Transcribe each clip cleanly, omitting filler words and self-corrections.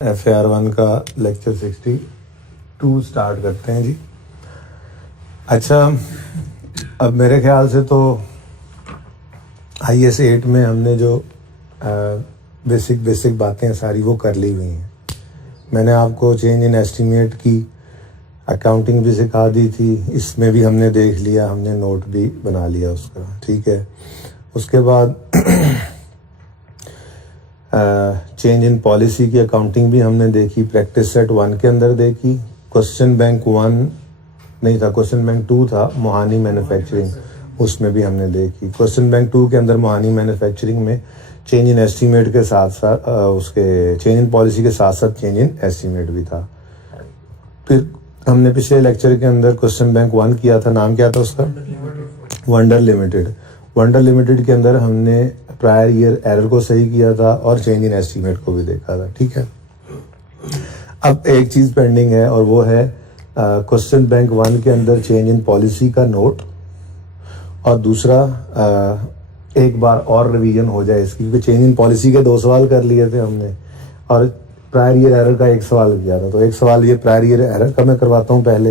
FAR1 का lecture 62 start करते हैं जी। अच्छा, अब मेरे ख्याल से तो IS 8 में हमने जो बेसिक बातें सारी वो कर ली हुई हैं। मैंने आपको चेंज इन एस्टीमेट की अकाउंटिंग भी सिखा दी थी, इसमें भी हमने देख लिया, हमने नोट भी बना लिया उसका, ठीक है। उसके बाद चेंज इन पॉलिसी की अकाउंटिंग भी हमने देखी, प्रैक्टिस सेट 1 के अंदर देखी। क्वेश्चन बैंक 1 नहीं था, क्वेश्चन बैंक 2 था, मोहानी मैन्युफैक्चरिंग, उसमें भी हमने देखी। क्वेश्चन बैंक 2 के अंदर मोहानी मैन्युफैक्चरिंग में चेंज इन एस्टीमेट के साथ साथ उसके चेंज इन पॉलिसी के साथ साथ चेंज इन एस्टीमेट भी था। फिर हमने पिछले लेक्चर के अंदर क्वेश्चन बैंक 1 किया था, नाम क्या था उसका? Wonder limited. वंडर लिमिटेड के अंदर हमने प्रायर ईयर एरर को सही किया था और चेंज इन एस्टीमेट को भी देखा था, ठीक है। अब एक चीज पेंडिंग है और वो है क्वेश्चन बैंक 1 के अंदर चेंज इन पॉलिसी का नोट, और दूसरा एक बार और रिवीजन हो जाए इसकी, क्योंकि चेंज इन पॉलिसी के 2 सवाल कर लिए थे हमने और प्रायर ईयर एरर का 1 सवाल किया था। तो 1 सवाल ये प्रायर ईयर एरर का मैं करवाता हूँ पहले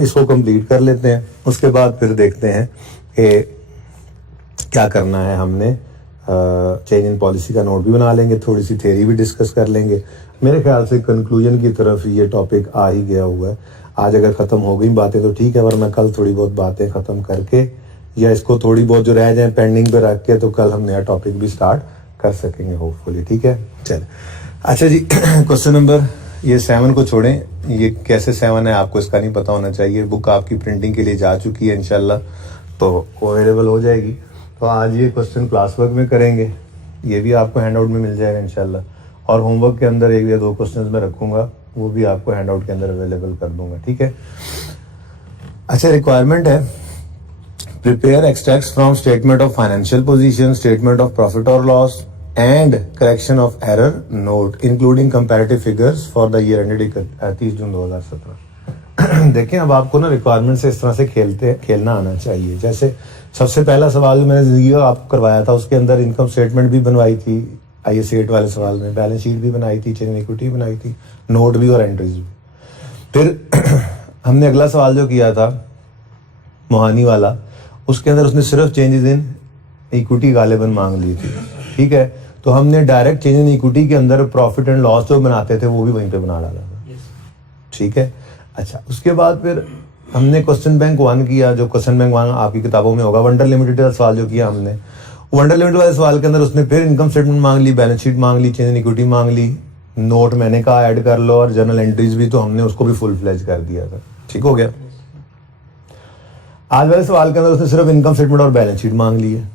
इसको कंप्लीट कर लेते हैं, उसके बाद फिर देखते हैं कि क्या करना है। हमने चेंज इन पॉलिसी का नोट भी बना लेंगे, थोड़ी सी थ्योरी भी डिस्कस कर लेंगे। मेरे ख्याल से कंक्लूजन की तरफ ये टॉपिक आ ही गया हुआ है। आज अगर ख़त्म हो गई बातें तो ठीक है, वरना कल थोड़ी बहुत बातें ख़त्म करके या इसको थोड़ी बहुत जो रह जाए पेंडिंग पे रख के, तो कल हम नया टॉपिक भी स्टार्ट कर सकेंगे होपफुली, ठीक है। चल अच्छा जी, क्वेश्चन नंबर ये 7 को छोड़ें, ये कैसे 7 है आपको इसका नहीं पता होना चाहिए। बुक आपकी प्रिंटिंग के लिए जा चुकी है इंशाल्लाह, तो अवेलेबल हो जाएगी। तो आज ये क्वेश्चन क्लास वर्क में करेंगे, ये भी आपको हैंड आउट में मिल जाएगा इंशाल्लाह, और होमवर्क के अंदर 1 या 2 क्वेश्चंस मैं रखूंगा, वो भी आपको हैंड आउट के अंदर अवेलेबल कर दूंगा, ठीक है। अच्छा, रिक्वायरमेंट है prepare extracts from statement of financial position, statement of profit और loss and correction of error note including comparative figures for the year ended 30 June 2017। देखें, अब आपको ना रिक्वायरमेंट से इस तरह से खेलना आना चाहिए। जैसे सबसे पहला सवाल जो मैंने जिंदगी का आपको करवाया था, उसके अंदर इनकम स्टेटमेंट भी बनवाई थी IS 8 वाले सवाल में, बैलेंस शीट भी बनाई थी, चेंज इन इक्विटी बनाई थी, नोट भी और एंट्रीज भी। फिर हमने अगला सवाल जो किया था मोहानी वाला, उसके अंदर उसने सिर्फ चेंजेस इन इक्विटी गालिबन मांग ली थी, ठीक है। तो हमने डायरेक्ट चेंज इन इक्विटी के अंदर प्रॉफिट एंड लॉस जो बनाते थे वो भी वहीं पे बना डाला था, ठीक है। अच्छा, उसके बाद फिर हमने क्वेश्चन बैंक 1 किया, जो क्वेश्चन बैंक 1 आपकी किताबों में होगा। वंडर लिमिटेड का सवाल जो किया हमने, वंडर लिमिटेड वाले सवाल के अंदर उसने फिर इनकम स्टेटमेंट मांग ली, बैलेंस शीट मांग ली, चेंज इन इक्विटी मांग ली, नोट मैंने कहा ऐड कर लो, और जर्नल एंट्रीज भी तो हमने उसको भी फुल फ्लेज कर दिया था, ठीक हो गया। आज वाले सवाल के अंदर उसने सिर्फ इनकम स्टेटमेंट और बैलेंस शीट मांग ली है,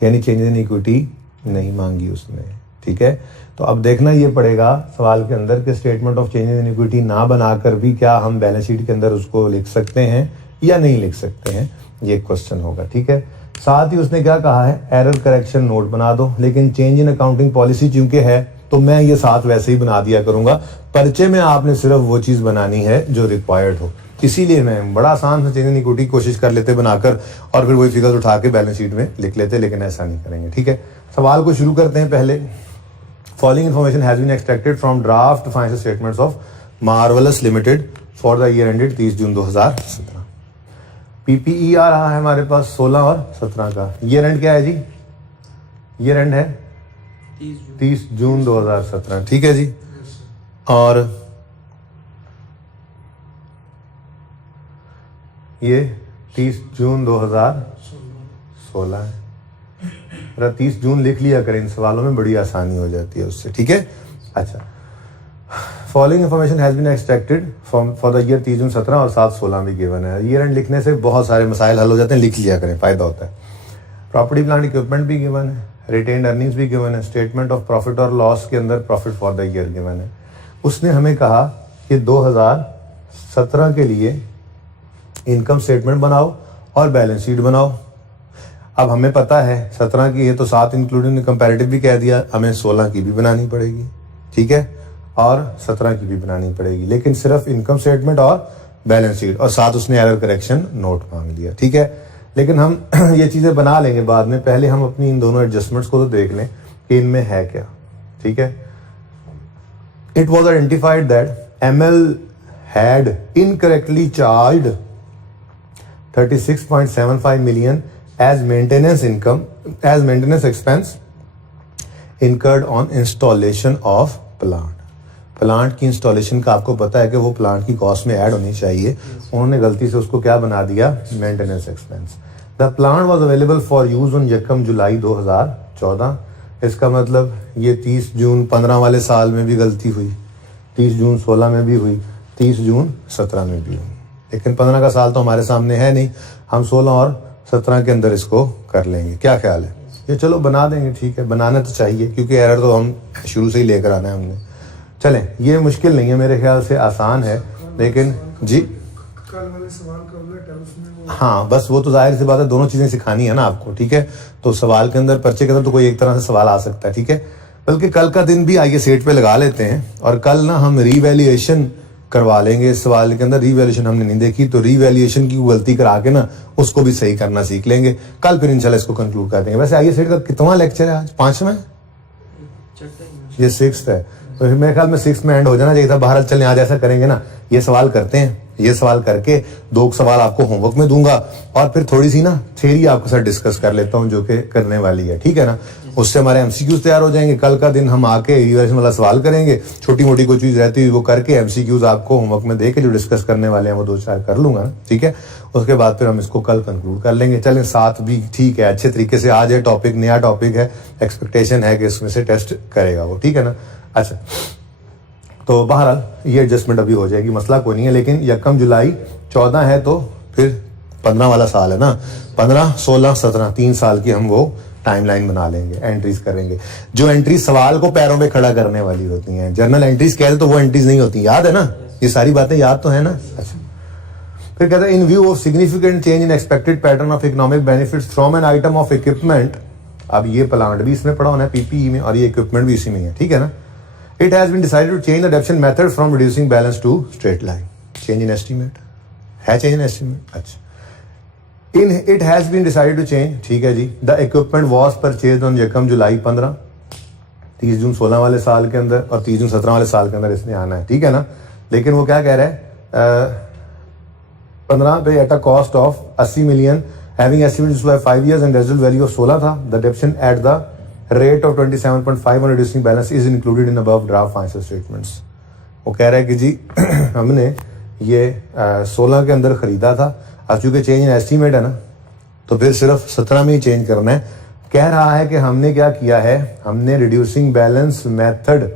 यानी चेंज इन इक्विटी नहीं मांगी उसने, ठीक है। तो अब देखना ये पड़ेगा सवाल के अंदर कि statement of change in equity ना बनाकर भी क्या हम बैलेंस शीट के अंदर उसको लिख सकते हैं या नहीं लिख सकते हैं, ये क्वेश्चन होगा, ठीक है। साथ ही उसने क्या कहा है, एरर करेक्शन नोट बना दो, लेकिन चेंज इन अकाउंटिंग पॉलिसी चूंकि है तो मैं ये साथ वैसे ही बना दिया करूंगा। पर्चे में आपने सिर्फ वो चीज बनानी है जो रिक्वायर्ड हो, इसीलिए मैं बड़ा आसान से चेंज इन इक्विटी कोशिश कर लेते बनाकर और फिर वही फिगर्स उठा के बैलेंस शीट में लिख लेते, लेकिन ऐसा नहीं करेंगे, ठीक है। सवाल को शुरू करते हैं पहले। Following information has been extracted from draft financial statements of Marvellous Limited for the year ended 30 June 2017। PPE आ रहा है हमारे पास 16 और 17 का। ईयर एंड क्या है जी? ईयर एंड है 30 जून 2017, ठीक है जी। और ये 30 जून 2016 है। 30 जून लिख लिया करें इन सवालों में, बड़ी आसानी हो जाती है उससे, ठीक है। अच्छा, following information has been extracted for the year 30 June 17 और 7/16 भी गिवन है। ईयर एंड लिखने से बहुत सारे मसाइल हल हो जाते हैं, लिख लिया करें, फायदा होता है। प्रॉपर्टी प्लांट इक्विपमेंट भी गिवन है, रिटेन्ड अर्निंग्स भी गिवन है, स्टेटमेंट ऑफ प्रॉफिट और लॉस के अंदर profit for the year given है। उसने हमें कहा कि 2017 के लिए इनकम स्टेटमेंट बनाओ और बैलेंस शीट बनाओ। अब हमें पता है 17 की है तो 7 इंक्लूडिंग कंपैरेटिव भी कह दिया, हमें 16 की भी बनानी पड़ेगी, ठीक है, और 17 की भी बनानी पड़ेगी, लेकिन सिर्फ इनकम स्टेटमेंट और बैलेंस शीट, और साथ उसने एरर करेक्शन नोट मांग लिया, ठीक है। लेकिन हम ये चीजें बना लेंगे बाद में, पहले हम अपनी इन दोनों एडजस्टमेंट्स को तो देख लें कि इनमें है क्या, ठीक है। it was identified that ML had incorrectly charged 36.75 million as maintenance expense incurred on installation of plant की इंस्टॉलेशन का आपको पता है कि वो प्लांट की कॉस्ट में ऐड होनी चाहिए, उन्होंने गलती से उसको क्या बना दिया, maintenance expense. The plant was available for use on 1 जुलाई 2014। इसका मतलब ये 30 जून 15 वाले साल में भी गलती हुई, 30 जून 16 में भी हुई, 30 जून 17 में भी हुई, लेकिन 15 का साल तो हमारे सामने है नहीं, हम 16 और 17 के अंदर इसको कर लेंगे। क्या ख्याल है? ये चलो बना देंगे, ठीक है, बनाना तो चाहिए क्योंकि एरर तो हम शुरू से ही लेकर आना है हमने। चलें, ये मुश्किल नहीं है, मेरे ख्याल से आसान है, लेकिन जी कल वाले सवाल का उलट है उसमें वो। हाँ, बस वो तो जाहिर सी बात है, दोनों चीजें सिखानी है ना आपको, ठीक है। तो सवाल के अंदर, पर्चे के अंदर तो कोई एक तरह से सवाल आ सकता है, ठीक है। बल्कि कल का दिन भी आइए सेट पे लगा लेते हैं और कल ना हम रीवैल्यूएशन करवा लेंगे। इस सवाल के अंदर रीवैल्यूएशन हमने नहीं देखी, तो रीवैल्यूएशन की गलती करा के ना उसको भी सही करना सीख लेंगे। कल फिर इंशाल्लाह इसको कंक्लूड कर देंगे। वैसे आइए सेट का कितना लेक्चर है आज? 5वां? ये 6th है, तो मेरे ख्याल में 6th में एंड हो जाना चाहिए था। बहरहाल चलें, आज ऐसा करेंगे ना, ये सवाल करते हैं, ये सवाल करके 2 सवाल आपको होमवर्क में दूंगा और फिर थोड़ी सी ना थ्योरी आपके साथ डिस्कस कर लेता हूं जो कि करने वाली है, ठीक है ना। उससे हमारे एमसीक्यूज तैयार हो जाएंगे। कल का दिन हम आके रिविजन वाला सवाल करेंगे, छोटी मोटी कोई चीज रहती है वो करके एमसीक्यूज आपको होमवर्क में दे के जो डिस्कस करने वाले हैं वो 2-4 कर लूंगा, ठीक है। उसके बाद फिर हम इसको कल कंक्लूड कर लेंगे। चलें, 7 भी ठीक है, अच्छे तरीके से आज है टॉपिक, नया टॉपिक है, एक्सपेक्टेशन है कि इसमें से टेस्ट करेगा वो, ठीक है ना। अच्छा, तो बहरहाल ये एडजस्टमेंट अभी हो जाएगी, मसला कोई नहीं है। लेकिन 1 जुलाई 14 है तो फिर 15 वाला साल है ना, 15, 16, 17 3 साल की हम वो टाइमलाइन बना लेंगे, एंट्रीज करेंगे। जो एंट्री सवाल को पैरों पे खड़ा करने वाली होती हैं, जर्नल एंट्रीज कहते तो वो एंट्रीज नहीं होती, याद है ना, ये सारी बातें याद तो है ना। अच्छा, फिर कहते हैं इन view of significant change in expected pattern of economic benefits from an item of equipment. अब ये प्लांट भी इसमें पड़ा होना है पीपीई में और ये इक्विपमेंट भी इसी में है, ठीक है ना। It has been decided to change the adaptation method from reducing balance to straight line. Change in estimate है, change in estimate। अच्छा, it has been decided to change, ठीक है जी। The equipment was purchased on 1 जुलाई 15, 30 जून 16 वाले साल के अंदर और 30 June 17 वाले साल के अंदर इसने आना है, ठीक है ना। लेकिन वो क्या कह रहा है, 15 पे at a cost of 80 million having estimated by 5 years and residual value of 16 था। The adaptation at the rate of 27.5 on reducing balance is included in above draft financial statements। वो कह रहा है कि जी हमने ये 16 के अंदर खरीदा था, अब चूंकि चेंज इन एस्टीमेट है ना तो फिर सिर्फ 17 में ही चेंज करना है। कह रहा है कि हमने क्या किया है, हमने रिड्यूसिंग बैलेंस मेथड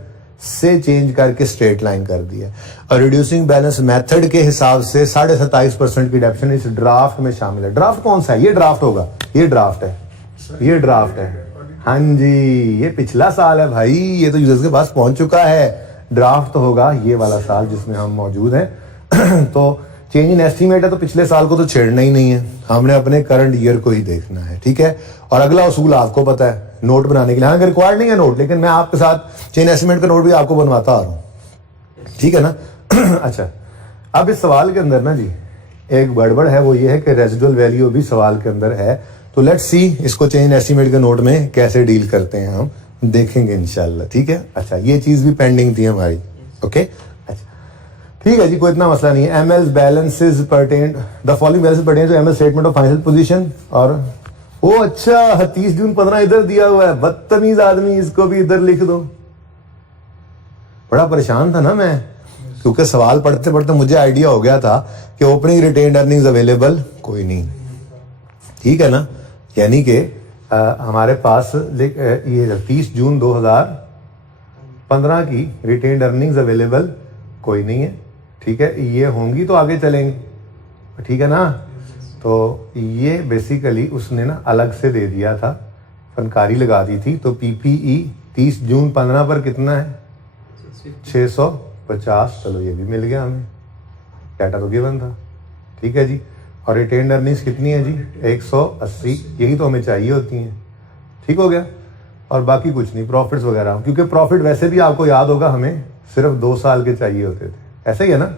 से चेंज करके स्ट्रेट लाइन कर दिया और रिड्यूसिंग बैलेंस मेथड के हिसाब से 27.5% की डिडक्शन इस ड्राफ्ट में शामिल है। ड्राफ्ट कौन सा है? ये ड्राफ्ट होगा, ये ड्राफ्ट है, ये ड्राफ्ट है। हाँ जी, ये पिछला साल है भाई, ये तो यूजर्स के पास पहुंच चुका है। ड्राफ्ट तो होगा ये वाला साल जिसमें हम मौजूद हैं। तो चेंज इन एस्टीमेट है तो पिछले साल को तो छेड़ना ही नहीं है, हमने अपने करंट ईयर को ही देखना है, ठीक है। और अगला उसूल आपको पता है, नोट बनाने के लिए, हालांकि रिक्वायर्ड नहीं है नोट, लेकिन मैं आपके साथ चेंज एस्टीमेट का नोट भी आपको बनवाता आ रहा हूँ, ठीक है ना। अच्छा, अब इस सवाल के अंदर ना जी एक गड़बड़ है, वो ये है कि रेजिडुअल वैल्यू भी सवाल के अंदर है। तो लेट्स सी इसको चेंज एस्टीमेट के नोट में कैसे डील करते हैं, हम देखेंगे इंशाल्लाह, ठीक है। अच्छा, ये चीज भी पेंडिंग थी हमारी, ओके। अच्छा, ठीक है जी, कोई इतना मसला नहीं है। ML balances pertain the following balances pertain to ML statement of financial position. और ओ अच्छा, 30 जून 15 इधर दिया हुआ है, बदतमीज आदमी, इसको भी इधर लिख दो। बड़ा परेशान था ना मैं, क्योंकि सवाल पढ़ते पढ़ते मुझे आइडिया हो गया था कि ओपनिंग रिटेन्ड अर्निंग्स अवेलेबल कोई नहीं, ठीक है ना। यानी कि हमारे पास ये 30 जून 2015 की रिटेन्ड अर्निंग्स अवेलेबल कोई नहीं है, ठीक है। ये होंगी तो आगे चलेंगे, ठीक है ना। तो ये बेसिकली उसने ना अलग से दे दिया था, फनकारी लगा दी थी। तो पीपीई 30 जून 15 पर कितना है, 650। चलो ये भी मिल गया हमें, डाटा तो गिवन था, ठीक है जी। और रिटेन्ड अर्निंग्स कितनी है जी, 180, यही तो हमें चाहिए होती हैं, ठीक हो गया। और बाकी कुछ नहीं, प्रॉफिट्स वगैरह, क्योंकि प्रॉफिट वैसे भी आपको याद होगा हमें सिर्फ 2 साल के चाहिए होते थे, ऐसा ही है ना,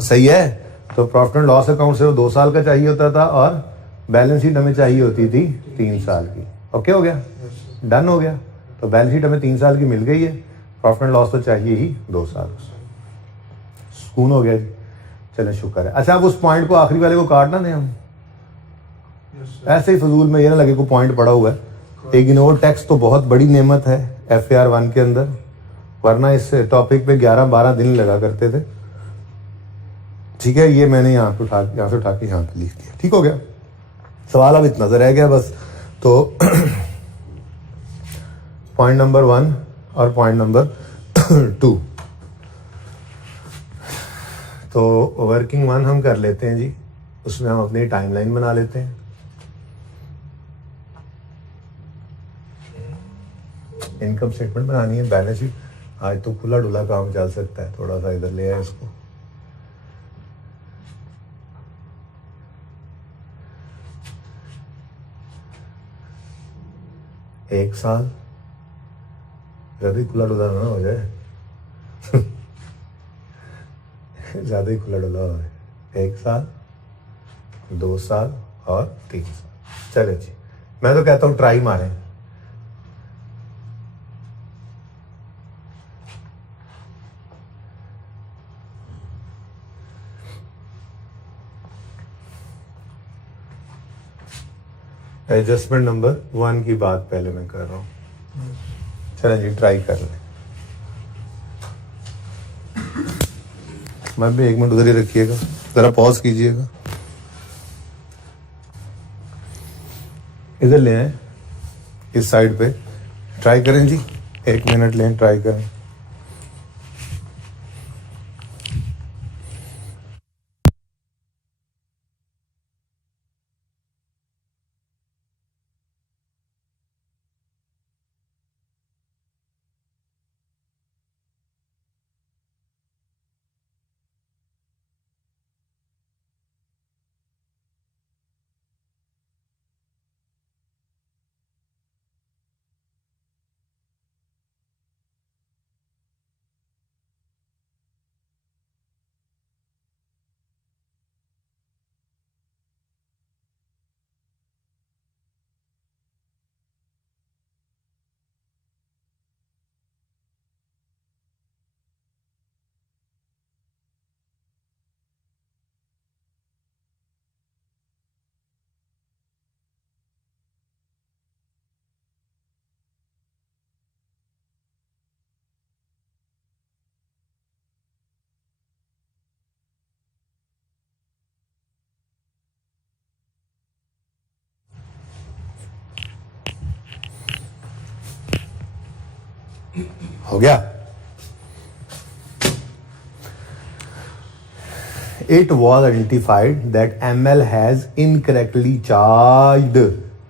सही है। तो प्रॉफिट एंड लॉस अकाउंट सिर्फ 2 साल का चाहिए होता था और बैलेंस शीट हमें चाहिए होती थी 3 साल की। ओके हो गया, डन हो गया। तो बैलेंस शीट हमें 3 साल की मिल गई है प्रॉफिट एंड लॉस तो चाहिए ही 2 साल। सुकून हो गया जी, चलें शुक्र है। अच्छा अब उस पॉइंट को आखिरी वाले को काट ना दें हम, ऐसे ही फजूल में ये ना लगे को पॉइंट पड़ा हुआ है। इग्नोर टैक्स तो बहुत बड़ी नेमत है FAR 1 के अंदर, वरना इस टॉपिक पे 11-12 दिन लगा करते थे। ठीक है, ये मैंने यहाँ से उठा के यहाँ पे लिख दिया। ठीक हो गया, सवाल अब इतना सा रह गया बस। तो पॉइंट नंबर 1 और पॉइंट नंबर 2, तो वर्किंग 1 हम कर लेते हैं जी, उसमें हम अपनी टाइमलाइन बना लेते हैं। इनकम स्टेटमेंट बनानी है, बैलेंस शीट। आज तो खुला डुला काम चल सकता है, थोड़ा सा इधर ले आए इसको। एक साल ज्यादा ही खुला डुला ना हो जाए ज्यादा ही खुला डुला हो जाए। 1 साल, 2 साल और 3 साल। चले जी, मैं तो कहता हूं ट्राई मारें। एडजस्टमेंट नंबर 1 की बात पहले मैं कर रहा हूं। चलें जी, ट्राई कर लें। मैं भी 1 मिनट उधर ही रखिएगा, जरा पॉज कीजिएगा, इधर ले आए इस साइड पे। ट्राई करें जी, 1 मिनट लें, ट्राई करें। हो गया। It was identified that ML has incorrectly charged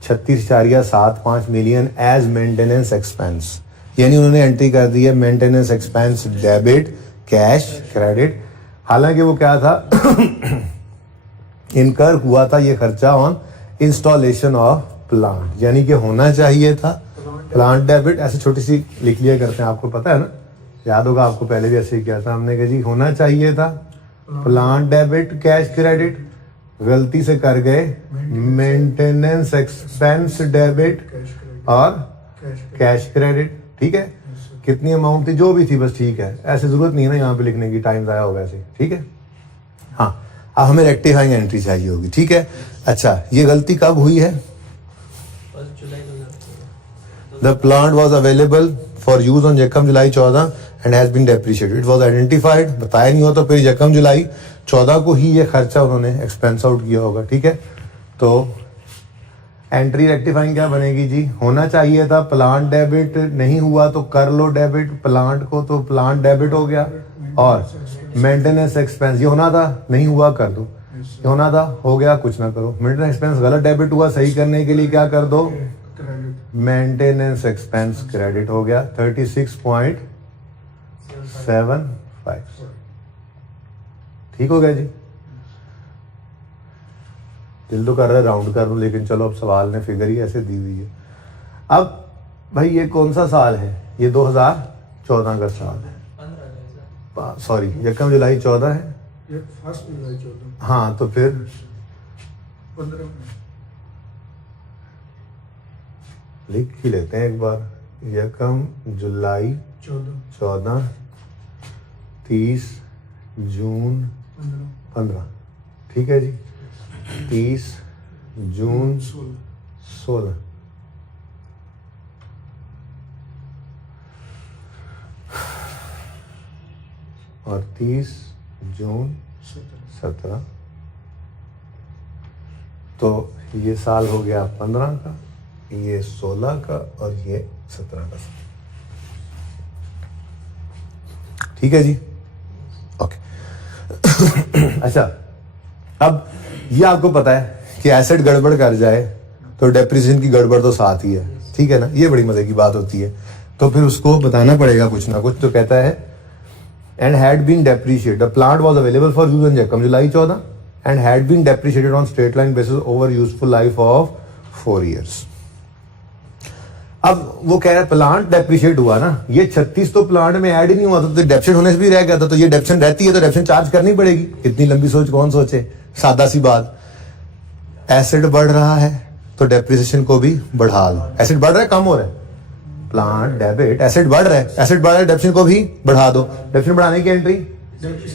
36.75 million as maintenance expense। यानी उन्होंने एंट्री कर दी है maintenance expense debit cash credit. हालांकि वो क्या था इनकर हुआ था ये खर्चा ऑन इंस्टॉलेशन ऑफ प्लांट, यानी कि होना चाहिए था प्लांट डेबिट। ऐसे छोटी सी लिख लिया करते हैं, आपको पता है ना, याद होगा आपको, पहले भी ऐसे ही किया था हमने कि जी होना चाहिए था प्लांट डेबिट कैश क्रेडिट, गलती से कर गए मेंटेनेंस एक्सपेंस डेबिट और कैश क्रेडिट। ठीक है, कितनी अमाउंट थी जो भी थी बस, ठीक है, ऐसे जरूरत नहीं है ना यहाँ पे लिखने की, टाइम ज़ाया होगा ऐसे। ठीक है, हाँ अब हमें रेक्टिफाइंग एंट्री चाहिए होगी। ठीक है, अच्छा ये गलती कब हुई है? The plant was available for use on यकम जुलाई 14 and has been depreciated. It was identified, बताया नहीं हो तो फिर यकम जुलाई 14 को ही ये खर्चा उन्होंने एक्सपेंस आउट किया होगा। ठीक है, तो एंट्री रेक्टिफाइंग क्या बनेगी जी? होना चाहिए था प्लांट डेबिट, नहीं हुआ तो कर लो डेबिट प्लांट को, तो प्लांट डेबिट हो गया। और मेंटेनेंस एक्सपेंस ये होना था, नहीं हुआ कर दो, ये होना था हो गया, कुछ ना करो। मेंटेनेंस एक्सपेंस गलत डेबिट हुआ, सही करने के लिए क्या कर दो, मेंटेनेंस एक्सपेंस क्रेडिट हो गया 36.75। ठीक हो गया जी। दिल तो कर रहा है राउंड कर लूं, लेकिन चलो अब सवाल ने फिगर ही ऐसे दी हुई है। अब भाई ये कौन सा साल है? ये 2014 का साल है, सॉरी यकम जुलाई 14 है, ये 1 जुलाई 14। हाँ तो फिर 15 लिख ही लेते हैं एक बार, यकम जुलाई 14 14, 30 जून 15 15, ठीक है जी, 30 जून 16, और 30 जून 17। तो ये साल हो गया 15 का, ये 16 का, और ये 17 का। ठीक है जी, ओके। अच्छा, अब ये आपको पता है कि एसेट गड़बड़ कर जाए तो डेप्रिसिएशन की गड़बड़ तो साथ ही है, ठीक है ना, ये बड़ी मजे की बात होती है। तो फिर उसको बताना पड़ेगा कुछ ना कुछ। तो कहता है and had been depreciated. The plant was available for use on Jakam July 14 and had been depreciated on straight line basis over useful life of 4 years. अब वो कह रहा है प्लांट डेप्रिशिएट हुआ ना, ये 36 तो प्लांट में ऐड ही नहीं हुआ था, तो डेप्रिशिएट होने से भी रह गया था। तो ये डेप्रिशिएशन रहती है तो डेप्रिशिएशन चार्ज करनी पड़ेगी। इतनी लंबी सोच कौन सोचे, सादा सी बात। एसेट बढ़ रहा है तो डेप्रिसिएशन को भी बढ़ा लो। एसेट बढ़ रहा है, कम हो रहा है, प्लांट डेबिट, एसेट बढ़ रहा है, एसेट बढ़ रहा है, डेप्रिसिएशन को भी बढ़ा दो। डेप्रिसिएशन बढ़ाने की एंट्री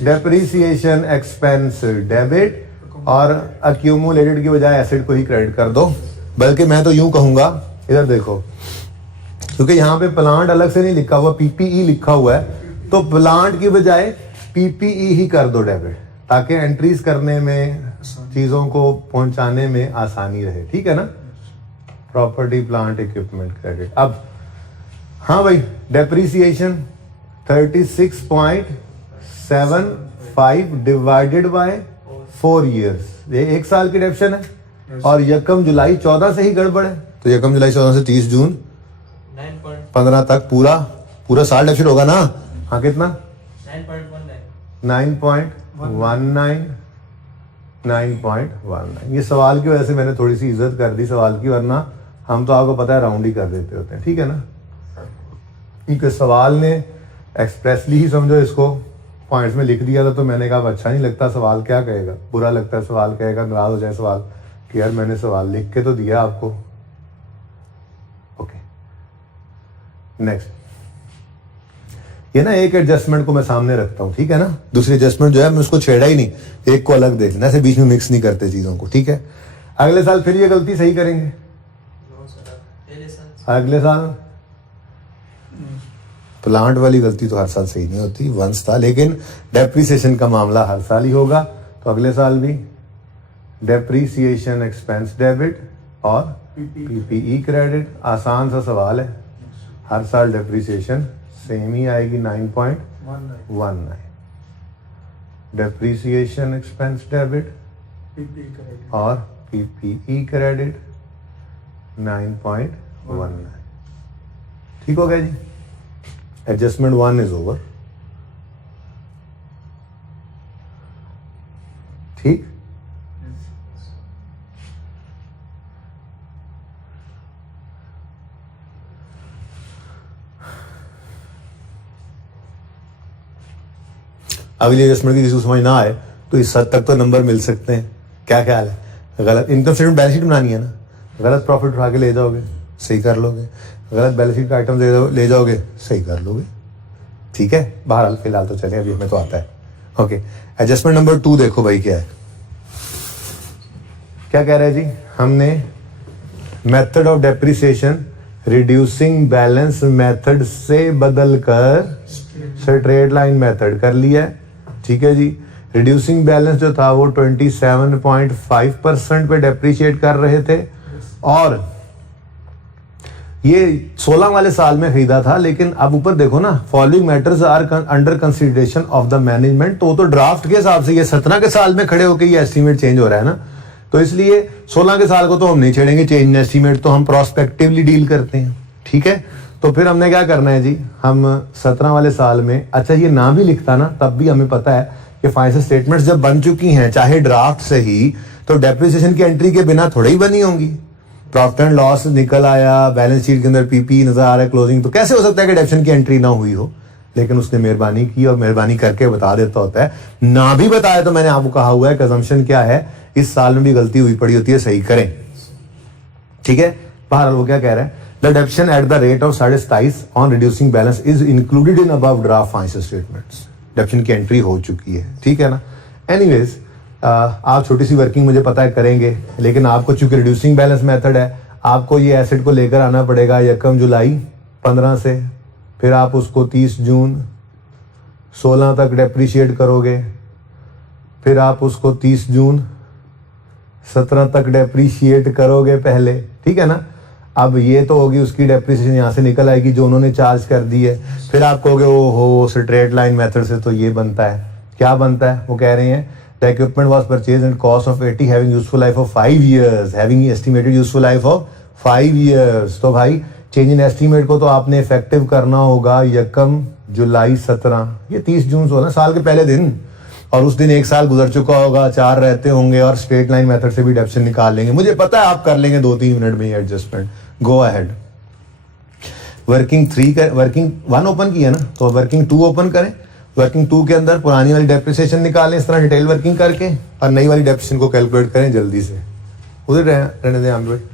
डेप्रिसिएशन एक्सपेंस डेबिट, और अक्यूमुलेटेड की बजाय एसेट को ही क्रेडिट कर दो। बल्कि मैं तो यूं कहूंगा, इधर देखो, क्योंकि यहाँ पे प्लांट अलग से नहीं लिखा हुआ, पीपीई लिखा हुआ है, तो प्लांट की बजाय पीपीई ही कर दो डेबिट, ताकि एंट्रीज करने में, चीजों को पहुंचाने में आसानी रहे। ठीक है ना, प्रॉपर्टी प्लांट इक्विपमेंट क्रेडिट। अब हाँ भाई, डेप्रिसिएशन 36.75 डिवाइडेड बाय 4 years, ये 1 साल की डेप्शन है, और यकम जुलाई 14 से ही गड़बड़ है, तो यकम जुलाई 14 से 30 जून 15 तक पूरा साल डेप्शन होगा ना। हाँ, कितना 9.19। ये सवाल की वजह से मैंने थोड़ी सी इज्जत कर दी सवाल की, वरना हम तो आपको पता है राउंड ही कर देते होते हैं। ठीक है ना, क्योंकि सवाल ने एक्सप्रेसली ही समझो इसको पॉइंट्स में लिख दिया था, तो मैंने कहा अच्छा नहीं लगता, सवाल क्या कहेगा, बुरा लगता है, सवाल कहेगा, नाराज हो जाए सवाल कि यार मैंने सवाल लिख के तो दिया आपको। Okay, next. ये ना एक एडजस्टमेंट को मैं सामने रखता हूं, ठीक है ना, दूसरी एडजस्टमेंट जो है मैं उसको छेड़ा ही नहीं, एक को अलग देखना, ऐसे बीच में मिक्स नहीं करते चीजों को। ठीक है, अगले साल फिर ये गलती सही करेंगे, अगले साल प्लांट वाली गलती तो हर साल सही नहीं होती, वंस था, लेकिन डेप्रिसिएशन का मामला हर साल ही होगा, तो अगले साल भी डेप्रिसिएशन एक्सपेंस डेबिट और पीपीई क्रेडिट। आसान सा सवाल है, हर साल डेप्रिसिएशन सेम ही आएगी 9.19। डेप्रिसिएशन एक्सपेंस डेबिट और पीपीई क्रेडिट 9.19। ठीक हो गया जी, एडजस्टमेंट 1 इज ओवर। ठीक, अगली एडजस्टमेंट की किसी को समझ ना आए तो इस हद तक तो नंबर मिल सकते हैं। क्या ख्याल है? गलत इनकम स्टेटमेंट बैलेंस शीट बनानी है ना, गलत प्रॉफिट उठा के ले जाओगे सही कर लोगे, गलत बैलेंस शीट का आइटम ले जाओगे सही कर लोगे। ठीक है, बहरहाल फिलहाल तो चले, अभी हमें तो आता है। ओके, एडजस्टमेंट नंबर 2 देखो भाई क्या है, क्या कह रहा है जी, हमने method of depreciation reducing balance method से बदलकर स्ट्रेट लाइन मेथड कर लिया है। ठीक है जी, रिड्यूसिंग बैलेंस जो था वो 27.5% पे डेप्रिशिएट कर रहे थे, और ये 16 वाले साल में खरीदा था, लेकिन अब ऊपर देखो ना, following matters are under consideration of the management, तो ड्राफ्ट के हिसाब से ये 17 के साल में खड़े होकर ये एस्टीमेट चेंज हो रहा है ना, तो इसलिए 16 के साल को तो हम नहीं छेड़ेंगे, चेंज इन एस्टीमेट तो हम प्रोस्पेक्टिवली डील करते हैं। ठीक है, तो फिर हमने क्या करना है जी, हम 17 वाले साल में, अच्छा ये ना भी लिखता ना तब भी हमें पता है कि फाइनेंशियल स्टेटमेंट्स जब बन चुकी हैं चाहे ड्राफ्ट से ही, तो डेप्रिसिएशन की एंट्री के बिना थोड़ी ही बनी होंगी। प्रॉफिट एंड लॉस निकल आया, बैलेंस शीट के अंदर पीपी नजर आ रहा है, क्लोजिंग, तो कैसे हो सकता है कि डेप्रिसिएशन की एंट्री ना हुई हो? लेकिन उसने मेहरबानी की और मेहरबानी करके बता देता होता है। ना भी बताया तो मैंने आपको कहा हुआ है कि अजम्पशन क्या है, इस साल में भी गलती हुई पड़ी होती है, सही करें। ठीक है, बहरहाल वो क्या कह रहा है, the डेप्शन at the rate of 27.5 on reducing balance is included in above draft financial statements. डेप्शन की एंट्री हो चुकी है, ठीक है ना। एनीवेज आप छोटी सी वर्किंग मुझे पता है करेंगे, लेकिन आपको चूंकि रिड्यूसिंग बैलेंस मेथड है, आपको ये एसेट को लेकर आना पड़ेगा 1 जुलाई 15 से, फिर आप उसको 30 जून 16 तक डेप्रीशिएट करोगे, फिर आप उसको 30 जून 17 तक डेप्रीशिएट करोगे पहले, ठीक है ना। अब ये तो होगी उसकी डेप्रीसिएशन यहाँ से निकल आएगी जो उन्होंने चार्ज कर दी है। फिर आप कहोगे ओ हो स्ट्रेट लाइन मेथड से तो ये बनता है, क्या बनता है, वो कह रहे हैं the equipment was purchase and cost of 80 having useful life of 5 years, having estimated useful life of 5 years। तो भाई चेंज इन एस्टिमेट को तो आपने इफेक्टिव करना होगा 1 जुलाई 17, ये 30 जून से होना, साल के पहले दिन, और उस दिन 1 साल गुजर चुका होगा, 4 रहते होंगे, और स्ट्रेट लाइन मेथड से भी डेप्शन निकाल लेंगे। मुझे पता है आप कर लेंगे 2-3 मिनट में ये adjustment. Go ahead. Working 1 open की है ना, तो वर्किंग 2 ओपन करें। वर्किंग 2 के अंदर पुरानी वाली डेप्रिसिएशन निकालें इस तरह डिटेल वर्किंग करके, और नई वाली डेप्रिसिएशन को कैलकुलेट करें जल्दी से। उधर रहने दें आमिर भाई।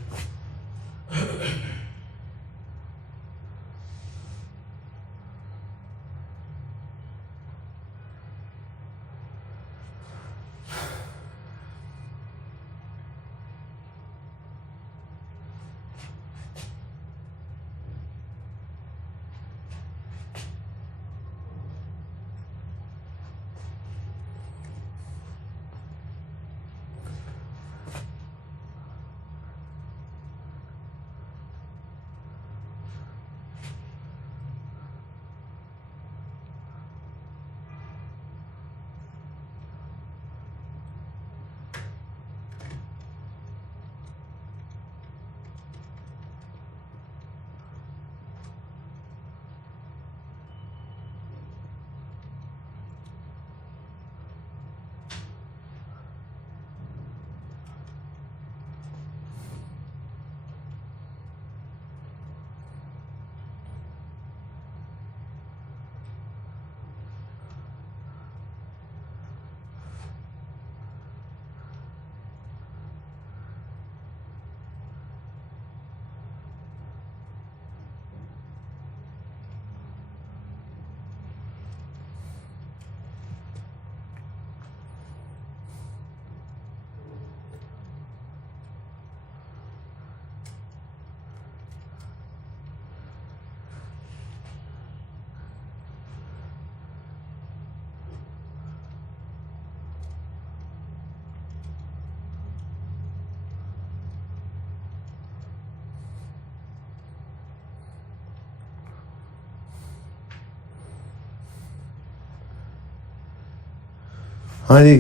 हाँ जी,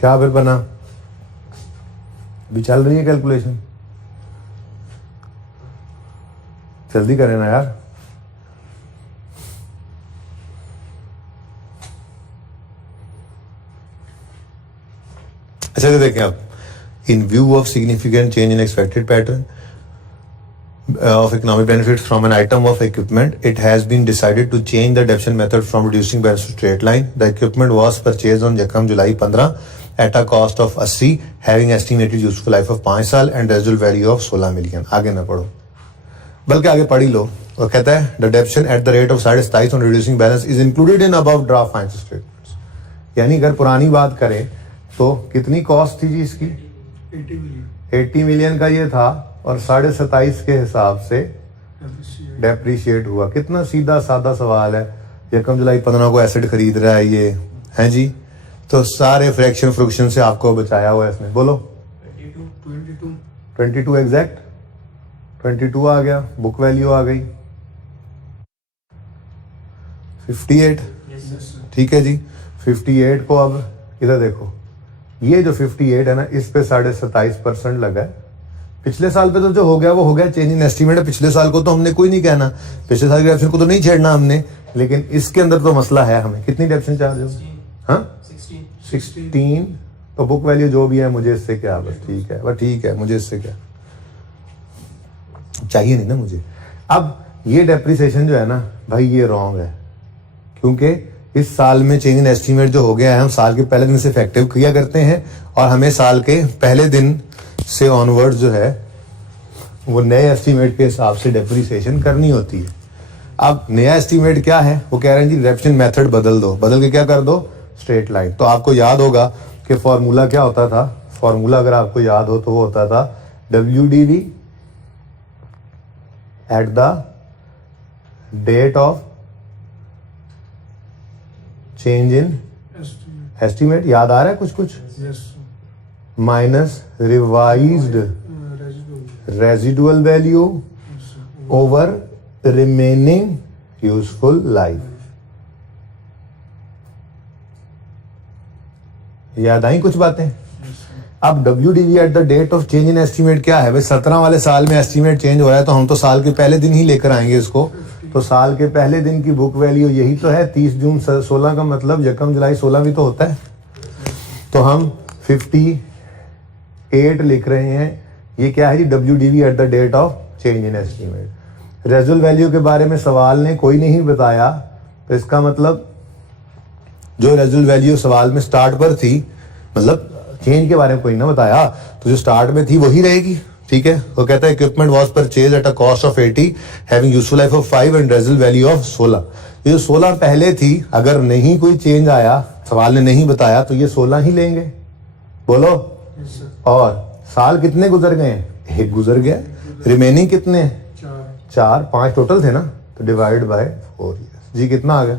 क्या फिर बना? अभी चल रही है कैलकुलेशन, जल्दी करें ना यार। अच्छा, तो देखें आप, इन view of significant change in expected pattern of economic benefits from an item of equipment, it has been decided to change the deduction method from reducing balance to straight line. The equipment was purchased on 1 July 15 at a cost of 80, having estimated useful life of 5 साल and residual value of 16 million. आगे ना पढ़ो, बल्कि आगे पढ़ ही लो। और कहता है the deduction at the rate of 27.5 on reducing balance is included in above draft financial statements. यानी अगर पुरानी बात करें तो कितनी कॉस्ट थी जी इसकी? 80 मिलियन का ये था, और 27.5 के हिसाब से डेप्रीशिएट हुआ। कितना सीधा साधा सवाल है। 1 जुलाई 15 को एसेट खरीद रहा है ये, है जी, तो सारे फ्रैक्शन से आपको बचाया हुआ है इसने। बोलो 22 एग्जैक्ट 22 आ गया, बुक वैल्यू आ गई 58, ठीक है जी। 58 को अब इधर देखो, ये जो 58 है ना, इस पे 27.5% लगा है। पिछले साल पे तो जो हो गया वो हो गया, चेंज इन एस्टिमेट है। पिछले साल को तो हमने कोई नहीं कहना, पिछले साल के डेप्शन को तो नहीं छेड़ना हमने, लेकिन इसके अंदर तो मसला है। हमें कितनी डेप्शन चार्ज हो? हाँ 16। तो बुक वैल्यू जो भी है, मुझे इससे क्या, बस ठीक है, बस ठीक है, मुझे इससे क्या चाहिए नहीं ना मुझे। अब ये डेप्रिसिएशन जो है ना भाई, ये रॉन्ग है, क्योंकि इस साल में चेंज इन एस्टिमेट जो हो गया है, हम साल के पहले दिन से इफेक्टिव किया करते हैं, और हमें साल के पहले दिन से ऑनवर्ड जो है वो नए एस्टीमेट के हिसाब से डेप्रिसिएशन करनी होती है। अब नया एस्टीमेट क्या है, वो कह रहे हैं जी रेफरेंस मेथड बदल दो, बदल के क्या कर दो, स्ट्रेट लाइन। तो आपको याद होगा कि फॉर्मूला क्या होता था, फॉर्मूला अगर आपको याद हो तो वो होता था WDV at the date of change in estimate. Estimate, याद आ रहा है कुछ कुछ, Yes. Minus revised Residual. Residual value Yes, sir. Over remaining useful life. याद आई कुछ बातें। Yes, sir. अब WDV at the date of change in estimate क्या है भाई, 17 वाले साल में एस्टीमेट चेंज हो रहा है तो हम तो साल के पहले दिन ही लेकर आएंगे इसको। तो साल के पहले दिन की बुक वैल्यू यही तो है 30 जून 16 का मतलब यकम जुलाई 16 भी तो होता है। तो हम 58 लिख रहे हैं। ये क्या है जी, WDV at the date of change in estimate. Residual value के बारे में सवाल ने कोई नहीं बताया, तो इसका मतलब जो रेजुअल वैल्यू सवाल में स्टार्ट पर थी, मतलब चेंज के बारे में कोई ना बताया, तो जो स्टार्ट में थी वही रहेगी। ठीक है, वो कहता है equipment was purchase at a cost of 80 having useful life of 5 and रेजुअल value of 16। ये जो 16 पहले थी, अगर नहीं कोई चेंज आया, सवाल ने नहीं बताया, तो ये 16 ही लेंगे। बोलो। Yes, sir. और साल कितने गुजर गए हैं, एक गुजर गया, रिमेनिंग कितने हैं, 4, 5 टोटल थे ना, तो डिवाइड बाय 4 ईयर्स। जी कितना आ गया,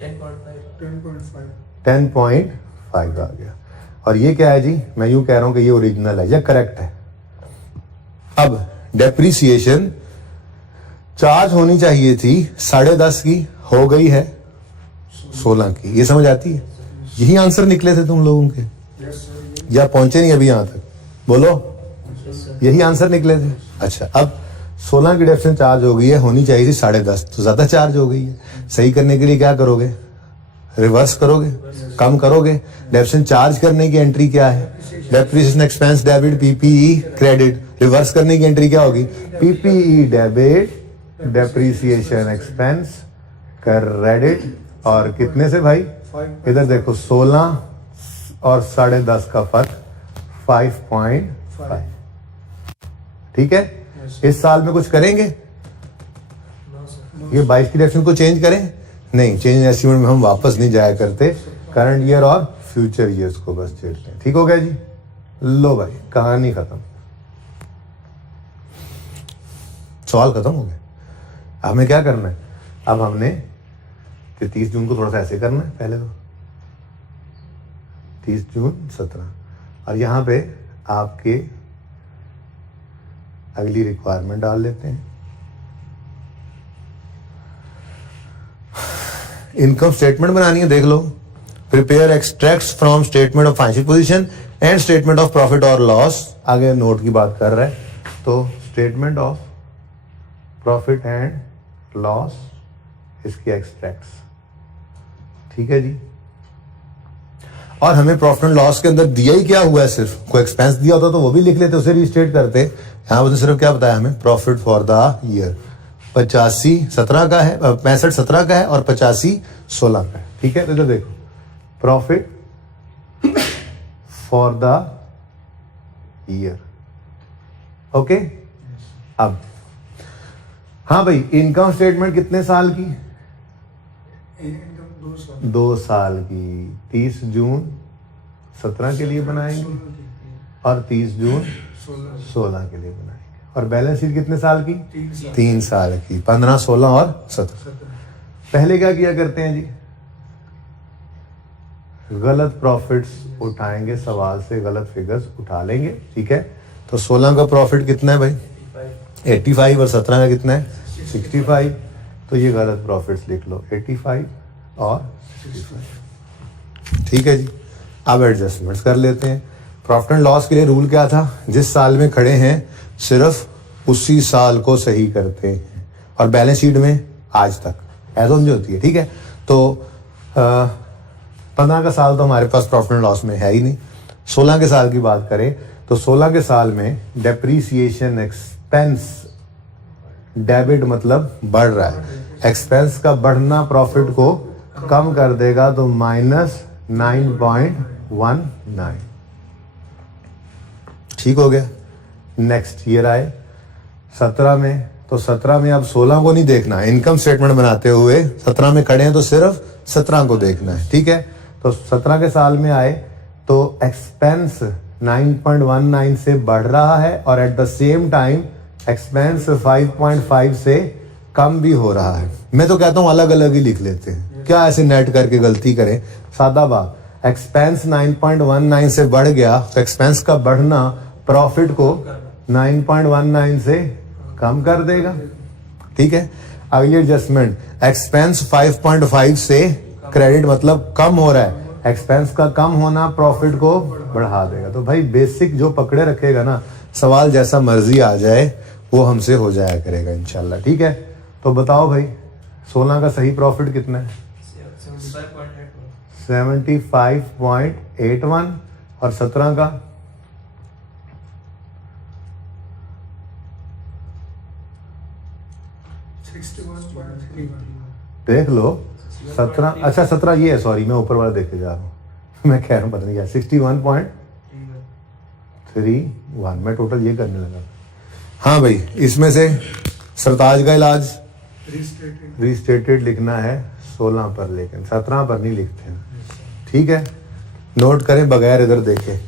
10.5. 10.5 आ गया। और ये क्या है जी, मैं यूं कह रहा हूं कि ये ओरिजिनल है या करेक्ट है। अब डेप्रिसिएशन चार्ज होनी चाहिए थी 10.5 की, हो गई है 16 की। ये समझ आती है, यही आंसर निकले थे तुम लोगों के, Yes, sir. या पहुंचे नहीं अभी यहां तक, बोलो। यही आंसर निकले थे। अच्छा, अब 16 की डेप्शन चार्ज हो गई है, होनी चाहिए थी 10.5, तो ज्यादा चार्ज हो गई है। सही करने के लिए क्या करोगे, रिवर्स करोगे, कम करोगे। डेप्शन चार्ज करने की एंट्री क्या है, depreciation expense debit PPE credit. Reverse करने की एंट्री क्या होगी, PPE debit depreciation expense credit. और कितने से भाई, 5. इधर देखो 16 और 10.5 का फर्क 5.5। ठीक है, इस साल में कुछ करेंगे, No, sir. ये 22 की डेप्शन को चेंज करें, नहीं, चेंज एस्टीमेट में हम वापस नहीं जाया करते, करंट ईयर और फ्यूचर ईयर्स को बस छेड़ते हैं। ठीक हो गया जी, लो भाई कहानी खत्म, सवाल खत्म हो गया। अब हमें क्या करना है, अब हमने 30 जून को थोड़ा सा ऐसे करना है, पहले तो 30 जून 17, और यहां पे आपके अगली रिक्वायरमेंट डाल लेते हैं। इनकम स्टेटमेंट बनानी है, देख लो। Prepare extracts from statement of financial position and statement of profit और लॉस। आगे नोट की बात कर रहा है, तो statement of profit and loss, इसके एक्सट्रैक्ट्स। ठीक है जी, और हमें प्रॉफिट एंड लॉस के अंदर दिया ही क्या हुआ है, सिर्फ कोई एक्सपेंस दिया होता तो वो भी लिख लेते, उसे रीस्टेट करते। यहाँ पर सिर्फ क्या बताया हमें, प्रॉफिट फॉर द ईयर 85 17 का है, 65 17 का है और 85 16 का है। ठीक है, तो इधर देखो, profit for the year. Okay, अब हाँ भाई, इनकम स्टेटमेंट कितने साल की, इनकम 2 साल. 2 साल की। 30 जून 17 के लिए बनाएंगे और 30 जून 16 के लिए बनाएंगे। और बैलेंस शीट कितने साल की, 3 साल की, 15 16 और 17। पहले क्या किया करते हैं जी, गलत प्रॉफिट्स उठाएंगे, सवाल से गलत फिगर्स उठा लेंगे। ठीक है, तो 16 का प्रॉफिट कितना है भाई, 85, और 17 का कितना है, 65। तो ये गलत प्रॉफिट्स लिख लो, 85 और 65। ठीक है जी, अब एडजस्टमेंट्स कर लेते हैं। प्रॉफिट एंड लॉस के लिए रूल क्या था, जिस साल में खड़े हैं सिर्फ उसी साल को सही करते हैं, और बैलेंस शीट में आज तक ऐसा समझ होती है। ठीक है, तो 15 का साल तो हमारे पास प्रॉफिट एंड लॉस में है ही नहीं। 16 के साल की बात करें तो 16 के साल में डेप्रीसिएशन एक्सपेंस, डेबिट मतलब बढ़ रहा है, एक्सपेंस का बढ़ना प्रॉफिट को कम कर देगा, तो -9.19। ठीक हो गया। नेक्स्ट ईयर आए 17 में, तो 17 में अब 16 को नहीं देखना है। इनकम स्टेटमेंट बनाते हुए 17 में खड़े हैं तो सिर्फ 17 को देखना है, ठीक है। तो 17 के साल में आए तो एक्सपेंस 9.19 से बढ़ रहा है और at the same time expense 5.5 से कम भी हो रहा है। मैं तो कहता हूं अलग अलग ही लिख लेते हैं, क्या ऐसे नेट करके गलती करें। सादा बात, एक्सपेंस 9.19 से बढ़ गया तो एक्सपेंस का बढ़ना प्रॉफिट को 9.19 से कम कर देगा, ठीक है। अगली एडजस्टमेंट, एक्सपेंस 5.5 से क्रेडिट मतलब कम हो रहा है, एक्सपेंस का कम होना प्रॉफिट को बढ़ा देगा। तो भाई बेसिक जो पकड़े रखेगा ना, सवाल जैसा मर्जी आ जाए वो हमसे हो जाया करेगा इंशाल्लाह, ठीक है। तो बताओ भाई 16 का सही प्रॉफिट कितना है? 75.81 और 17 का 61.31. देख लो 17, अच्छा 17 ये है, सॉरी मैं ऊपर वाला देख के जा रहा हूँ मैं कह रहा हूँ पता नहीं क्या 61.31 मैं टोटल ये करने लगा। हाँ भाई, इसमें से सरताज का इलाज Restated. रिस्टेटेड लिखना है 16 पर, लेकिन 17 पर नहीं लिखते हैं, ठीक है। नोट करें बगैर इधर देखे।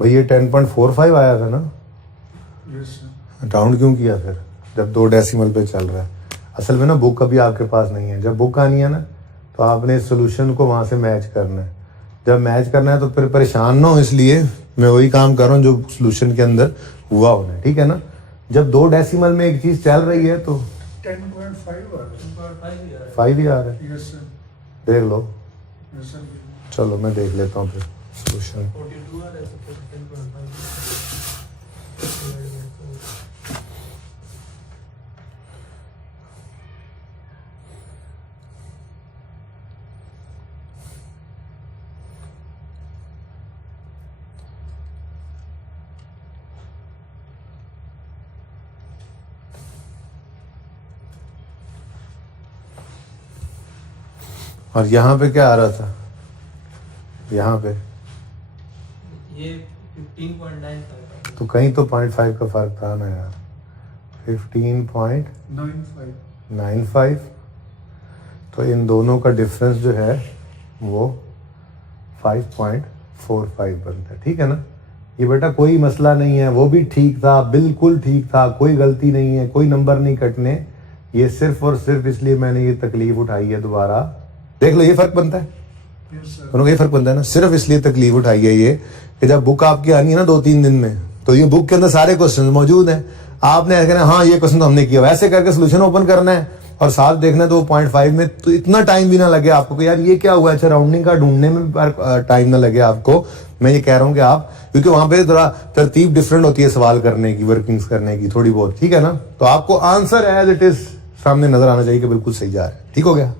भाई ये 10.45 आया था ना, Yes, sir. राउंड क्यों किया फिर जब 2 डेसिमल पे चल रहा है? असल में ना बुक कभी आपके पास नहीं है, जब बुक आनी है ना तो आपने इस सोल्यूशन को वहां से मैच करना है। जब मैच करना है तो फिर परेशान ना हो, इसलिए मैं वही काम कर रहा हूँ जो सोल्यूशन के अंदर हुआ होना है, ठीक है ना। जब 2 डेसिमल में एक चीज चल रही है तो 10.5 आ रहा है. 5 ही आ रहा है, Yes, sir. देख लो। Yes, sir. चलो मैं देख लेता हूँ फिर सोल्यूशन। और यहाँ पे क्या आ रहा था? यहाँ पे ये 15.95 तो कहीं तो 0.5 का फर्क था ना यार। 15.95 9.5. तो इन दोनों का डिफरेंस जो है वो 5.45 बनता है, ठीक है ना। ये बेटा कोई मसला नहीं है, वो भी ठीक था, बिल्कुल ठीक था, कोई गलती नहीं है, कोई नंबर नहीं कटने। ये सिर्फ और सिर्फ इसलिए मैंने ये तकलीफ उठाई है। दोबारा देख लो, ये फर्क बनता है, Yes, sir. दोनों का ये फर्क बनता है ना। सिर्फ इसलिए तकलीफ उठाई है ये कि जब बुक आपकी आनी है ना 2-3 दिन में, तो ये बुक के अंदर सारे क्वेश्चन मौजूद हैं। आपने ऐसा कहना हाँ ये क्वेश्चन तो हमने किया, वैसे करके सोल्यूशन ओपन करना है और साथ देखना है। तो 0.5 में तो इतना टाइम भी ना लगे आपको कि यार ये क्या हुआ, अच्छा राउंडिंग का ढूंढने में टाइम ना लगे आपको। मैं ये कह रहा हूँ कि आप, क्योंकि वहां पे थोड़ा तरतीब डिफरेंट होती है सवाल करने की, वर्किंग्स करने की थोड़ी बहुत, ठीक है ना। तो आपको आंसर एज इट इज सामने नजर आना चाहिए कि बिल्कुल सही जा रहा है, ठीक हो गया।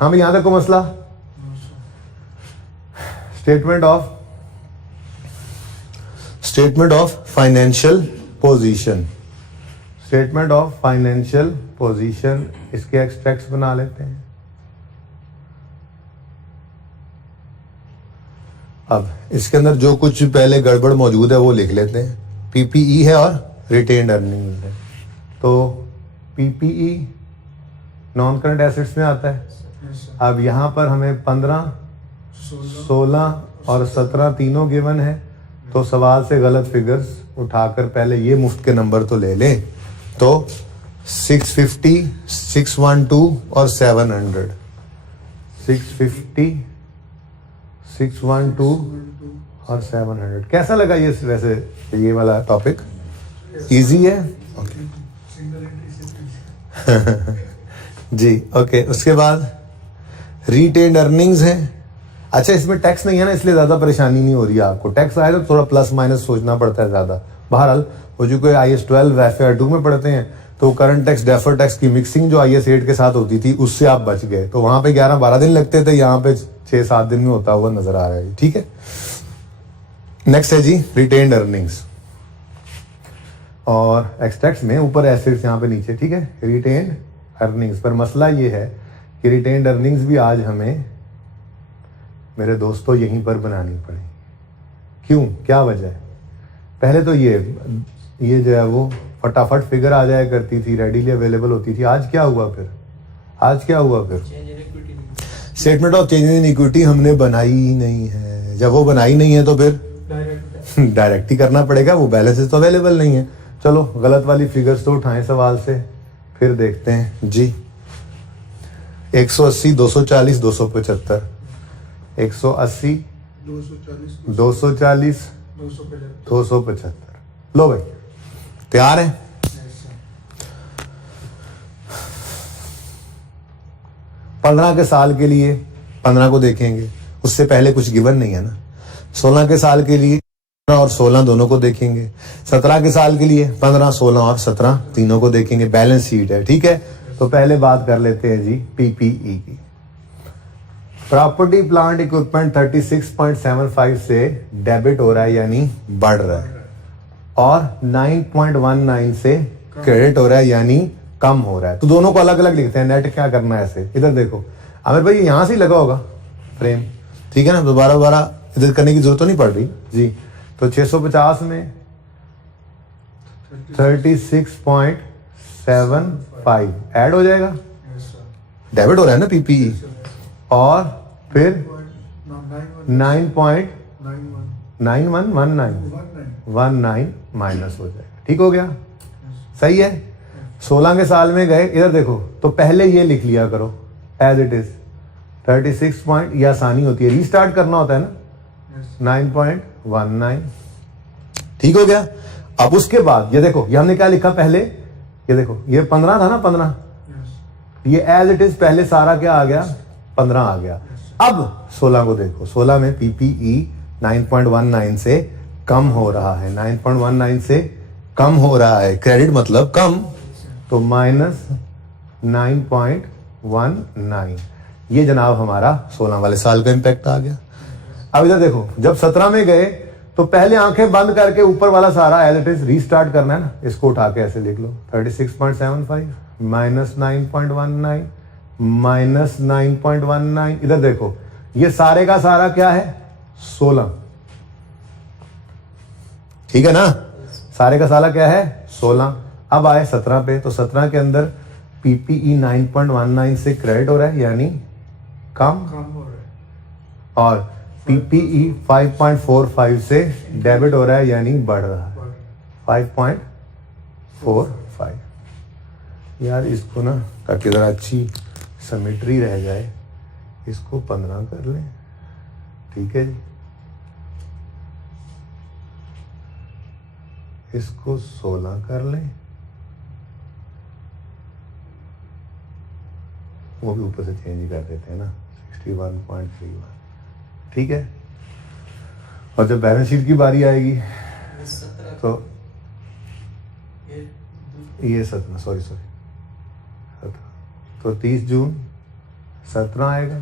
हाँ भाई, यहां तक को मसला। No, sir. Statement of financial position, statement of financial position, इसके एक्सट्रैक्ट्स बना लेते हैं। अब इसके अंदर जो कुछ पहले गड़बड़ मौजूद है वो लिख लेते हैं। पीपीई है और रिटेन्ड अर्निंग है। तो पीपीई नॉन करंट एसेट्स में आता है। Yes, sir. अब यहाँ पर हमें 15, 16 और 17 तीनों गिवन है, तो सवाल से गलत फिगर्स उठाकर पहले ये मुफ्त के नंबर तो ले लें। तो 650, 612 और 700, 650, 612 और 700। कैसा लगा ये वैसे ये वाला टॉपिक? इजी है? Single entry से जी ओके। उसके बाद रिटेन्ड अर्निंग्स है। अच्छा, इसमें टैक्स नहीं है ना, इसलिए ज्यादा परेशानी नहीं हो रही है आपको। टैक्स आए तो थोड़ा प्लस माइनस सोचना पड़ता है ज्यादा। बहरहाल वो जो कोई IAS 12 FAR 2 में पढ़ते हैं तो करंट टैक्स डेफर टैक्स की मिक्सिंग जो IAS 8 के साथ होती थी उससे आप बच गए। तो वहां पे 11-12 दिन लगते थे, यहाँ पे 6-7 दिन में होता हुआ नजर आ रहा है। ठीक है, नेक्स्ट है जी रिटेन्ड अर्निंग्स और एक्सट्रैक्ट्स में ऊपर एसेट्स यहाँ पे नीचे। ठीक है, रिटेन्ड अर्निंग्स पर मसला ये है कि रिटेन्ड अर्निंग्स भी आज हमें मेरे दोस्तों यहीं पर बनानी पड़ी। क्यों, क्या वजह है? पहले तो ये जो है वो फटाफट फिगर आ जाया करती थी, रेडीली अवेलेबल होती थी। आज क्या हुआ फिर? Change in equity statement of change in equity हमने बनाई ही नहीं है। जब वो बनाई नहीं है तो फिर डायरेक्ट डायरेक्ट ही करना पड़ेगा, वो बैलेंसेस तो अवेलेबल नहीं है। चलो गलत वाली फिगर्स तो उठाएं सवाल से, फिर देखते हैं जी। 180, 240, 275, 180, 240, 240, 275। 275। लो भाई, तैयार है? Yes, sir. 15 के साल के लिए 15 को देखेंगे, उससे पहले कुछ गिवन नहीं है ना। 16 के साल के लिए 15 और 16 दोनों को देखेंगे। 17 के साल के लिए 15, 16 और 17 तीनों को देखेंगे। बैलेंस शीट है। ठीक है, तो पहले बात कर लेते हैं जी पीपीई की। प्रॉपर्टी प्लांट इक्विपमेंट 36.75 से डेबिट हो रहा है यानी बढ़ रहा है, और 9.19 से क्रेडिट हो रहा है यानी कम हो रहा है। तो दोनों को अलग अलग लिखते हैं। नेट क्या करना है ऐसे? इधर देखो आमिर भाई, यहां से ही लगा होगा फ्रेम। ठीक है ना, दोबारा इधर करने की जरूरत तो नहीं पड़ रही जी। तो 650 में 36.75 ऐड हो जाएगा, Yes, sir. डेबिट हो रहा है ना पीपीई, और फिर 9.91. 9.9119 माइनस हो जाएगा। ठीक हो गया, सही है। 16 के साल में गए, इधर देखो, तो पहले ये लिख लिया करो एज इट इज 36 पॉइंट, ये आसानी होती है, रीस्टार्ट करना होता है ना। 9.19 ठीक हो गया। अब उसके बाद ये देखो, ये हमने क्या लिखा पहले, ये देखो ये 15 था ना, 15, ये एज इट इज पहले सारा क्या आ गया, 15 आ गया। अब 16 को देखो, 16 में पीपीई 9.19 से कम हो रहा है, 9.19 से कम हो रहा है, क्रेडिट मतलब कम, तो माइनस 9.19। ये जनाब हमारा 16 वाले साल का इंपैक्ट आ गया। अब इधर देखो, जब 17 में गए तो पहले आंखें बंद करके ऊपर वाला सारा एज इट इज रीस्टार्ट करना है ना, इसको उठा के ऐसे लिख लो 36.75 माइनस 9.19 माइनस 9.19। इधर देखो ये सारे का सारा क्या है, 16। ठीक है ना, सारे का सारा क्या है, 16। अब आए 17 पे, तो 17 के अंदर पीपीई 9.19 से क्रेडिट हो रहा है यानी कम, कम हो रहा है। और पीपीई 5.45 से डेबिट हो रहा है यानी बढ़ रहा है 5.45। यार इसको ना, ताकि जरा अच्छी सिमेट्री रह जाए, इसको 15 कर लें। ठीक है जी, इसको 16 कर लें, वो भी ऊपर से चेंज ही कर देते हैं ना, 61.31। ठीक है, और जब बैलेंस शीट की बारी आएगी तो ये 17, सॉरी तो 30 जून 17 आएगा,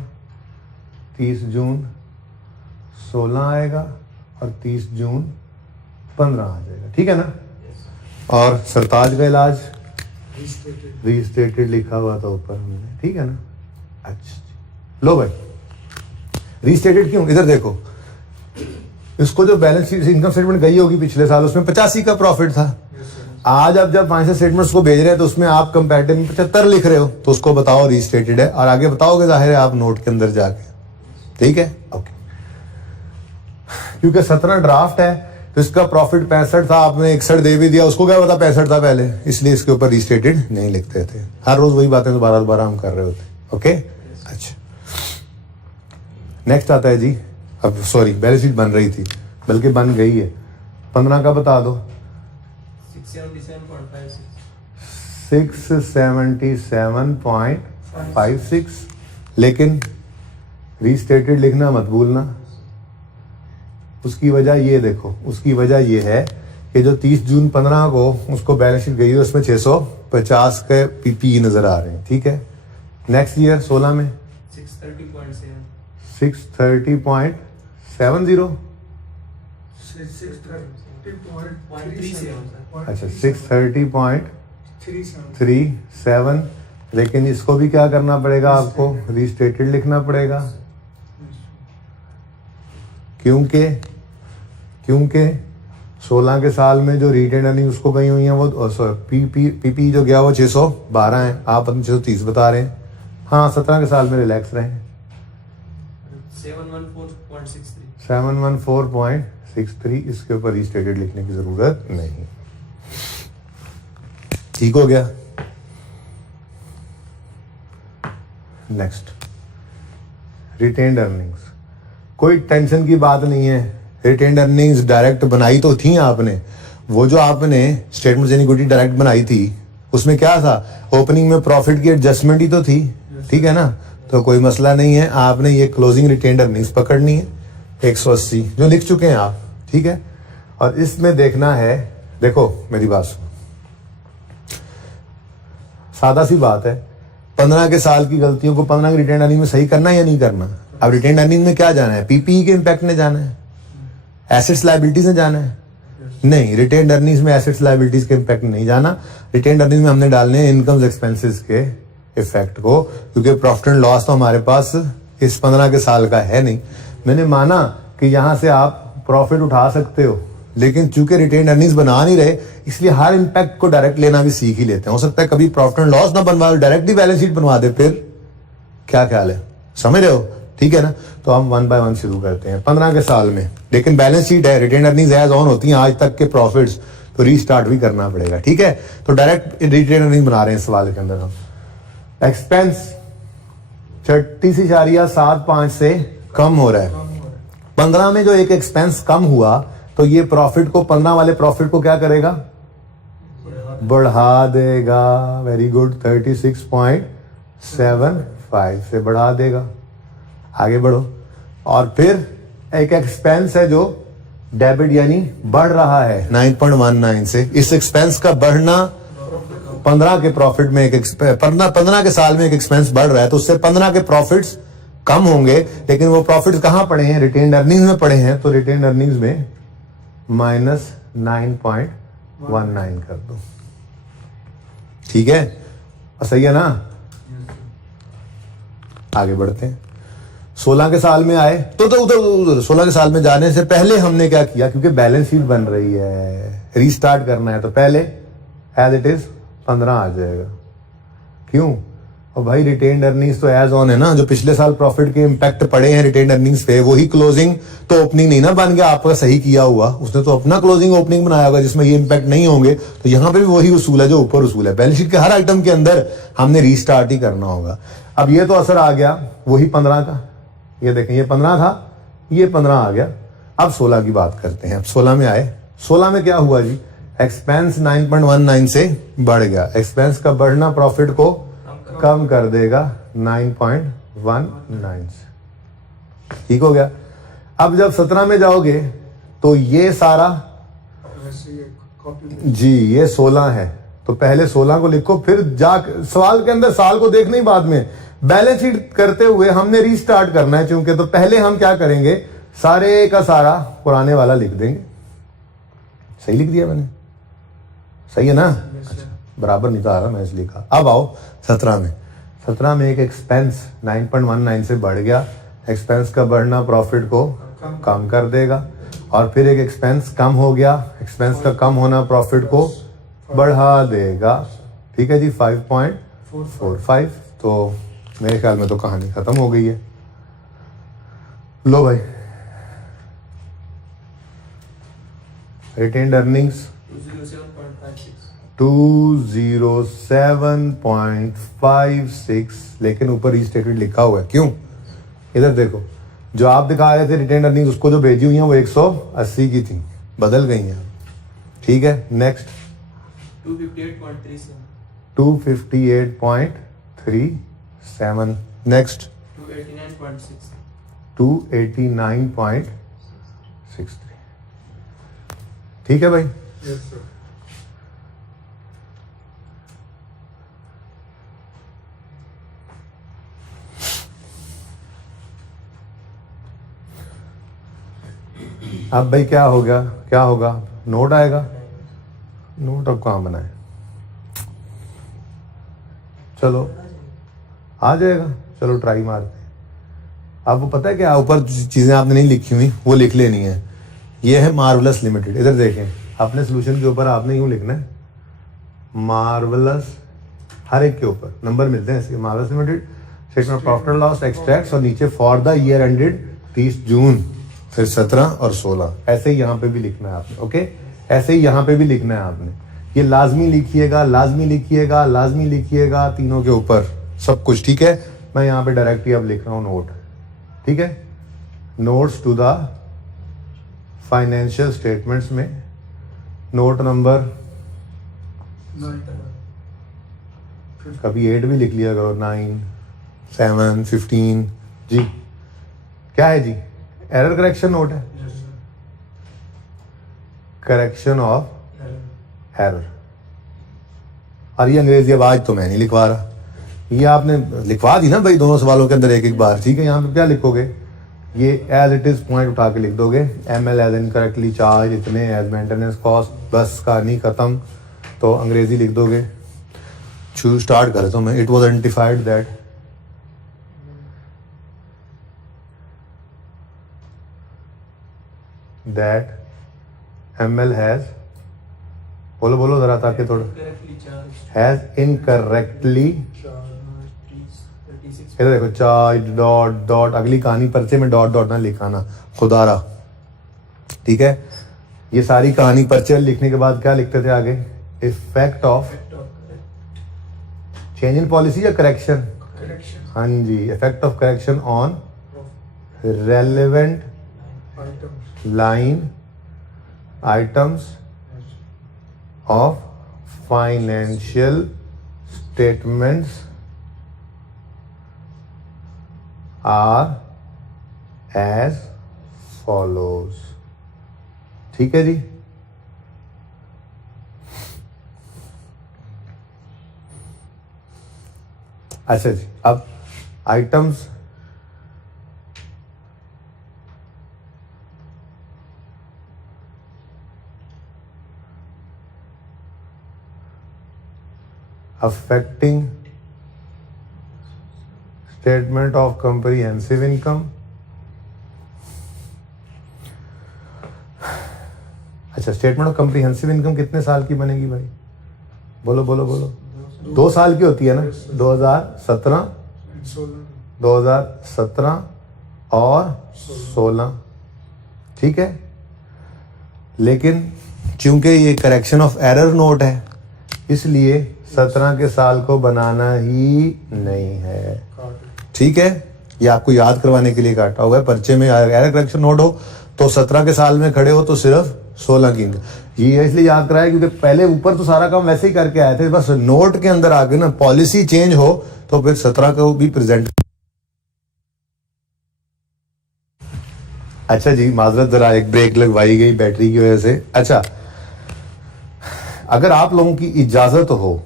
30 जून 16 आएगा, और 30 जून 15 आ जाएगा। ठीक है ना, और सरताज का इलाज रीस्टेटेड लिखा हुआ था ऊपर हमने। ठीक है ना, अच्छा लो भाई, रीस्टेटेड क्यों, इधर देखो, इसको जो बैलेंस शीट इनकम स्टेटमेंट गई होगी पिछले साल, उसमें 85 का प्रॉफिट था। आज आप जब फाइनेंशियल स्टेटमेंट्स को भेज रहे हैं तो उसमें आप कंपैरेटिव में 75 लिख रहे हो तो उसको बताओ रीस्टेटेड है, और आगे बताओगे जाहिर है आप नोट के अंदर जाके, ठीक है ओके। क्योंकि 17 ड्राफ्ट है तो इसका प्रॉफिट 65 था, आपने 61 दे भी दिया, उसको क्या पता 65 था पहले, इसलिए इसके ऊपर रीस्टेटेड नहीं लिखते थे। हर रोज वही बातें दोबारा दोबारा हम कर रहे होते। ओके अच्छा, नेक्स्ट आता है जी, अब सॉरी बैलेंस शीट बन रही थी बल्कि बन गई है, 15 का बता दो। 677.56 लेकिन रीस्टेटेड लिखना मत भूलना। उसकी वजह ये देखो, उसकी वजह ये है कि जो 30 जून 15 को उसको बैलेंस शीट गई है उसमें 650 के पीपी नजर आ रहे हैं, ठीक है। नेक्स्ट ईयर 16 में 630.70 अच्छा 630.37, लेकिन इसको भी क्या करना पड़ेगा आपको, रीस्टेटेड लिखना पड़ेगा, क्योंकि 16 के साल में जो रिटेन अर्निंग उसको गई हुई है वो पीपी जो गया वो 612 है, आप 630 बता रहे हैं। हाँ 17 के साल में रिलैक्स रहे, 714.63 इसके ऊपर रीस्टेटेड लिखने की जरूरत नहीं। ठीक हो गया। नेक्स्ट रिटेन्ड अर्निंग्स, कोई टेंशन की बात नहीं है। रिटेन्ड अर्निंग्स डायरेक्ट बनाई तो थी आपने, वो जो आपने स्टेटमेंट इक्विटी डायरेक्ट बनाई थी उसमें क्या था, ओपनिंग में प्रॉफिट की एडजस्टमेंट ही तो थी, ठीक है ना, तो कोई मसला नहीं है। आपने ये क्लोजिंग रिटेन्ड अर्निंग्स पकड़नी है 180 जो लिख चुके हैं आप, ठीक है। और इसमें देखना है, देखो मेरी बात सुनो, सादा सी बात है, 15 के साल की गलतियों को 15 की रिटेन्ड अर्निंग में सही करना है या नहीं करना। अब रिटेन्ड अर्निंग में क्या जाना है, पीपीई के इम्पैक्ट में जाना है, एसेट्स लायबिलिटीज में जाना है, नहीं रिटेन्ड अर्निंग्स में एसेट्स लायबिलिटीज के इम्पैक्ट में नहीं जाना। रिटेन्ड अर्निंग में हमने डालने हैं इनकम्स एक्सपेंसेस के इफेक्ट को, क्योंकि प्रॉफिट एंड लॉस तो हमारे पास इस 15 के साल का है नहीं। मैंने माना कि यहां से आप प्रॉफिट उठा सकते हो, लेकिन चूंकि रिटेन्ड अर्निंग्स बना नहीं रहे इसलिए हर इम्पैक्ट को डायरेक्ट लेना भी सीख ही लेते हैं। हो सकता है कभी प्रॉफिट एंड लॉस ना बनवा, डायरेक्ट ही बैलेंस शीट बनवा दे, फिर क्या ख्याल है, समझ रहे हो, ठीक है ना। तो हम 1 बाय 1 शुरू करते हैं 15 के साल में, लेकिन बैलेंस शीट है, रिटेन्ड अर्निंग्स एज ऑन होती हैं आज तक के प्रॉफिट्स, तो रीस्टार्ट भी करना पड़ेगा, ठीक है। तो डायरेक्ट रिटेन्ड अर्निंग बना रहे हैं इस सवाल के अंदर हम। एक्सपेंस 36.75 से कम हो रहा है, 15 में जो एक एक्सपेंस कम हुआ तो ये प्रॉफिट को 15 वाले प्रॉफिट को क्या करेगा, बढ़ा देगा। वेरी गुड, 36.75 से बढ़ा देगा। आगे बढ़ो, और फिर एक एक्सपेंस है जो डेबिट यानी बढ़ रहा है 9.19 से। इस एक्सपेंस का बढ़ना 15 के प्रॉफिट में 15 के साल में एक एक्सपेंस बढ़ रहा है, तो उससे 15 के प्रॉफिट्स कम होंगे, लेकिन वो प्रॉफिट्स कहां पड़े हैं, रिटेन्ड अर्निंग्स में पड़े हैं, तो रिटेन्ड अर्निंग्स में -9.19 कर दो, ठीक है, सही है ना। आगे बढ़ते हैं, 16 के साल में आए तो उधर 16 के साल में जाने से पहले हमने क्या किया, क्योंकि बैलेंस शीट बन रही है, रीस्टार्ट करना है, तो पहले एज इट इज 15 आ जाएगा। क्यों, और भाई रिटेन्ड अर्निंग्स तो एज ऑन है ना, जो पिछले साल प्रॉफिट के इम्पैक्ट पड़े हैं रिटेन्ड अर्निंग्स पे, वही क्लोजिंग तो ओपनिंग नहीं ना बन गया आपका सही किया हुआ, उसने तो अपना क्लोजिंग ओपनिंग बनाया होगा जिसमें ये इम्पैक्ट नहीं होंगे। तो यहां पे भी वही उसूल है जो ऊपर उसूल है, बैलेंस शीट के हर आइटम के अंदर हमने रीस्टार्ट ही करना होगा। अब ये तो असर आ गया वही 15 का, ये देखें ये 15 था, ये 15 आ गया। अब 16 की बात करते हैं। अब 16 में आए, 16 में क्या हुआ जी, एक्सपेंस 9.19 से बढ़ गया, एक्सपेंस का बढ़ना प्रॉफिट को कम कर देगा 9.19 से, ठीक हो गया। अब जब 17 में जाओगे तो ये सारा जी ये 16 है, तो पहले 16 को लिखो, फिर जा सवाल के अंदर साल को देखना ही बाद में, बैलेंस शीट करते हुए हमने रीस्टार्ट करना है चूंकि, तो पहले हम क्या करेंगे, सारे का सारा पुराने वाला लिख देंगे। सही लिख दिया मैंने, सही है ना, अच्छा बराबर नहीं तो आ रहा, मैं इसलिए कहा। अब आओ 17 में, 17 में एक एक्सपेंस 9.19 से बढ़ गया, एक्सपेंस का बढ़ना प्रॉफिट को कम कर देगा, और फिर एक एक्सपेंस कम हो गया, एक्सपेंस का कम होना प्रॉफिट को बढ़ा देगा। ठीक है जी, 5.45। तो मेरे ख्याल में तो कहानी खत्म हो गई है। लो भाई, रिटेन्ड अर्निंग्स 207.56, लेकिन ऊपर रीस्टेटेड लिखा हुआ है। क्यों? इधर देखो, जो आप दिखा रहे थे रिटेन्ड अर्निंग्स, उसको जो भेजी हुई हैं वो 180 की थी, बदल गई हैं। ठीक है, नेक्स्ट 258.37, 258.37, नेक्स्ट 289.6, 289.63। ठीक है भाई। Yes sir. अब भाई क्या हो गया, क्या होगा? नोट आएगा। नोट अब कहाँ बनाए? चलो आ जाएगा, चलो ट्राई मारते हैं। आपको पता है क्या, ऊपर चीजें आपने नहीं लिखी हुई वो लिख लेनी है। ये है मार्वलस लिमिटेड। इधर देखें, अपने सोल्यूशन के ऊपर आपने यूं लिखना है मार्वलस, हर एक के ऊपर नंबर मिलते हैं इसके। Marvellous limited, statement of profit and loss, extracts, और नीचे फॉर द ईयर एंडेड 30 जून, फिर 17 और 16। ऐसे ही यहाँ पे भी लिखना है आपने। ओके, ऐसे ही यहाँ पे भी लिखना है आपने। ये लाजमी लिखिएगा, लाजमी लिखिएगा, लाजमी लिखिएगा, तीनों के ऊपर सब कुछ। ठीक है, मैं यहाँ पे डायरेक्टली अब लिख रहा हूँ नोट। ठीक है, notes to the financial statements में नोट नंबर, कभी 8 भी लिख लिया करो, 9, 7, 15 जी। क्या है जी? एरर करेक्शन नोट है, yes sir. Correction of error. और ये अंग्रेजी आवाज तो मैं नहीं लिखवा रहा, ये आपने लिखवा दी ना भाई दोनों सवालों के अंदर एक एक बार। ठीक है, यहाँ पे क्या लिखोगे? ये एज इट इज पॉइंट उठा के लिख दोगे। ML एज इनकरेक्टली चार्ज इतने, एज मेंटेनेंस कॉस्ट, बस कहानी खत्म। तो अंग्रेजी लिख दोगे। शुरू स्टार्ट कर तो मैं, it was identified that ML has, बोलो बोलो जरा ताकि थोड़ा, correctly charged, हैज इनकरेक्टली, 36, इधर देखो, चार्ज डॉट डॉट, अगली कहानी पर्चे में डॉट डॉट ना लिखाना खुदारा। ठीक है, ये सारी कहानी पर्चे में लिखने के बाद क्या लिखते थे आगे? Effect of effect of correct, change in policy या करेक्शन? करेक्शन हाँ जी, effect of correction on relevant items, line items of financial statements are as follows। ठीक है जी। अच्छा जी, अब items affecting statement of comprehensive income। अच्छा, स्टेटमेंट ऑफ कम्प्रीहेंसिव इनकम कितने साल की बनेगी भाई? बोलो बोलो बोलो। 2 साल की होती है ना, 2017 और 16। ठीक है, लेकिन चूंकि ये करेक्शन ऑफ एरर नोट है, इसलिए 17 के साल को बनाना ही नहीं है। ठीक है, ये आपको याद करवाने के लिए काटा हुआ है। पर्चे में एरर करेक्शन नोट हो तो 17 के साल में खड़े हो तो सिर्फ 16 की इनकम। ये इसलिए याद कराया क्योंकि पहले ऊपर तो सारा काम वैसे ही करके आए थे, बस नोट के अंदर आगे ना पॉलिसी चेंज हो तो फिर 17 को भी प्रेजेंट। अच्छा जी, माजरत, जरा एक ब्रेक लगवाई गई बैटरी की वजह से। अच्छा, अगर आप लोगों की इजाजत हो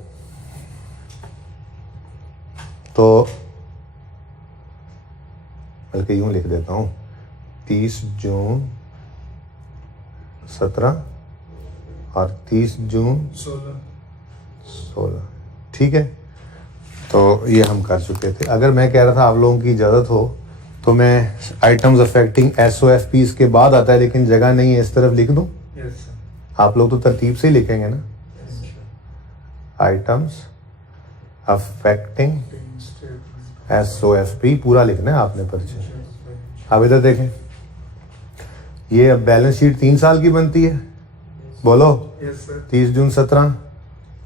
तो बल्कि यूं लिख देता हूं, 30 जून 17 और 30 जून 16। ठीक है, तो ये हम कर चुके थे। अगर मैं कह रहा था आप लोगों की इजाजत हो तो मैं आइटम्स अफेक्टिंग SOFPs के बाद आता है, लेकिन जगह नहीं है, इस तरफ लिख दूं? Yes sir. आप लोग तो तरतीब से ही लिखेंगे ना? Items affecting Statement. SOFP पूरा लिखना है आपने पर्चे। अब इधर देखें, ये अब बैलेंस शीट 3 साल की बनती है, बोलो। Yes, sir. 30 जून 17,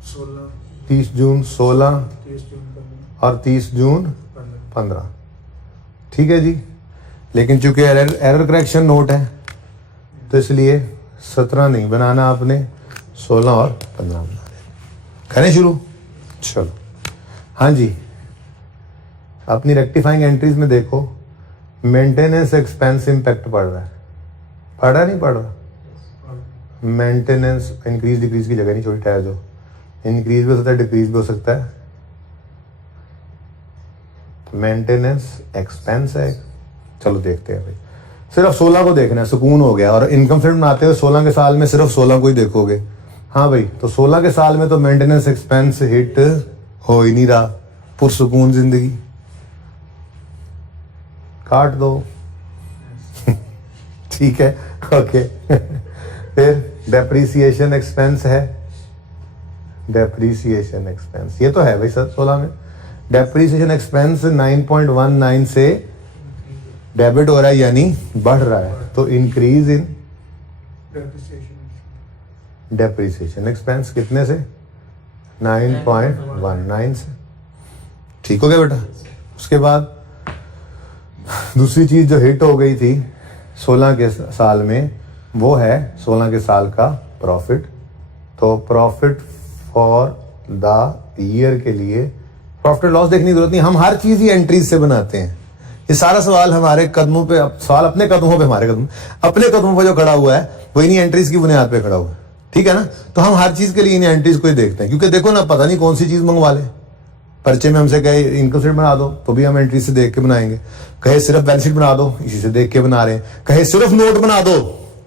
16, 30 जून 16 30 जून 15, और 30 जून 15. 15। ठीक है जी। लेकिन चूंकि एरर करेक्शन नोट है तो इसलिए 17 नहीं बनाना आपने, 16 और 15 बना देना। करें शुरू, चलो। हाँ जी, अपनी रेक्टिफाइंग एंट्रीज में देखो, मेंटेनेंस एक्सपेंस इंपैक्ट पड़ रहा है, पड़ रहा है नहीं पड़ रहा? मेंटेनेंस इंक्रीज डिक्रीज की जगह नहीं छोड़ी, ठहर जो इंक्रीज भी हो सकता है डिक्रीज भी हो सकता है। मेंटेनेंस एक्सपेंस है, चलो देखते हैं भाई। सिर्फ 16 को देखना है, सुकून हो गया। और इनकम स्टेटमेंट बनाते हुए 16 के साल में सिर्फ 16 को ही देखोगे। हाँ भाई, तो 16 के साल में तो मेंटेनेंस एक्सपेंस हिट हो ही नहीं रहा, पुरसुकून जिंदगी, काट दो। ठीक है, ओके। फिर डेप्रीसिएशन एक्सपेंस है, डेप्रीसिएशन एक्सपेंस ये तो है भाई सर 16 में। डेप्रीसिएशन एक्सपेंस 9.19 से डेबिट हो रहा है यानी बढ़ रहा है, तो increase in Depreciation. Depreciation expense कितने से? 9.19 से। ठीक हो गया बेटा। उसके बाद दूसरी चीज जो हिट हो गई थी 16 के साल में, वो है 16 के साल का प्रॉफिट। तो प्रॉफिट फॉर द ईयर के लिए प्रॉफिट लॉस देखने की जरूरत नहीं, हम हर चीज ही एंट्रीज से बनाते हैं। ये सारा सवाल हमारे कदमों पे, सवाल अपने कदमों पे, हमारे कदम अपने कदमों पे जो खड़ा हुआ है वो इन्हीं एंट्रीज की बुनियाद पे खड़ा हुआ है। ठीक है ना? तो हम हर चीज के लिए इन एंट्रीज को ही देखते हैं, क्योंकि देखो ना, पता नहीं कौन सी चीज मंगवा ले। पर्चे में हमसे कहे इनकम स्टेटमेंट बना दो तो भी हम एंट्री से देख के बनाएंगे, कहे सिर्फ बैलेंस शीट बना दो इसी से देख के बना रहे हैं, कहे सिर्फ नोट बना दो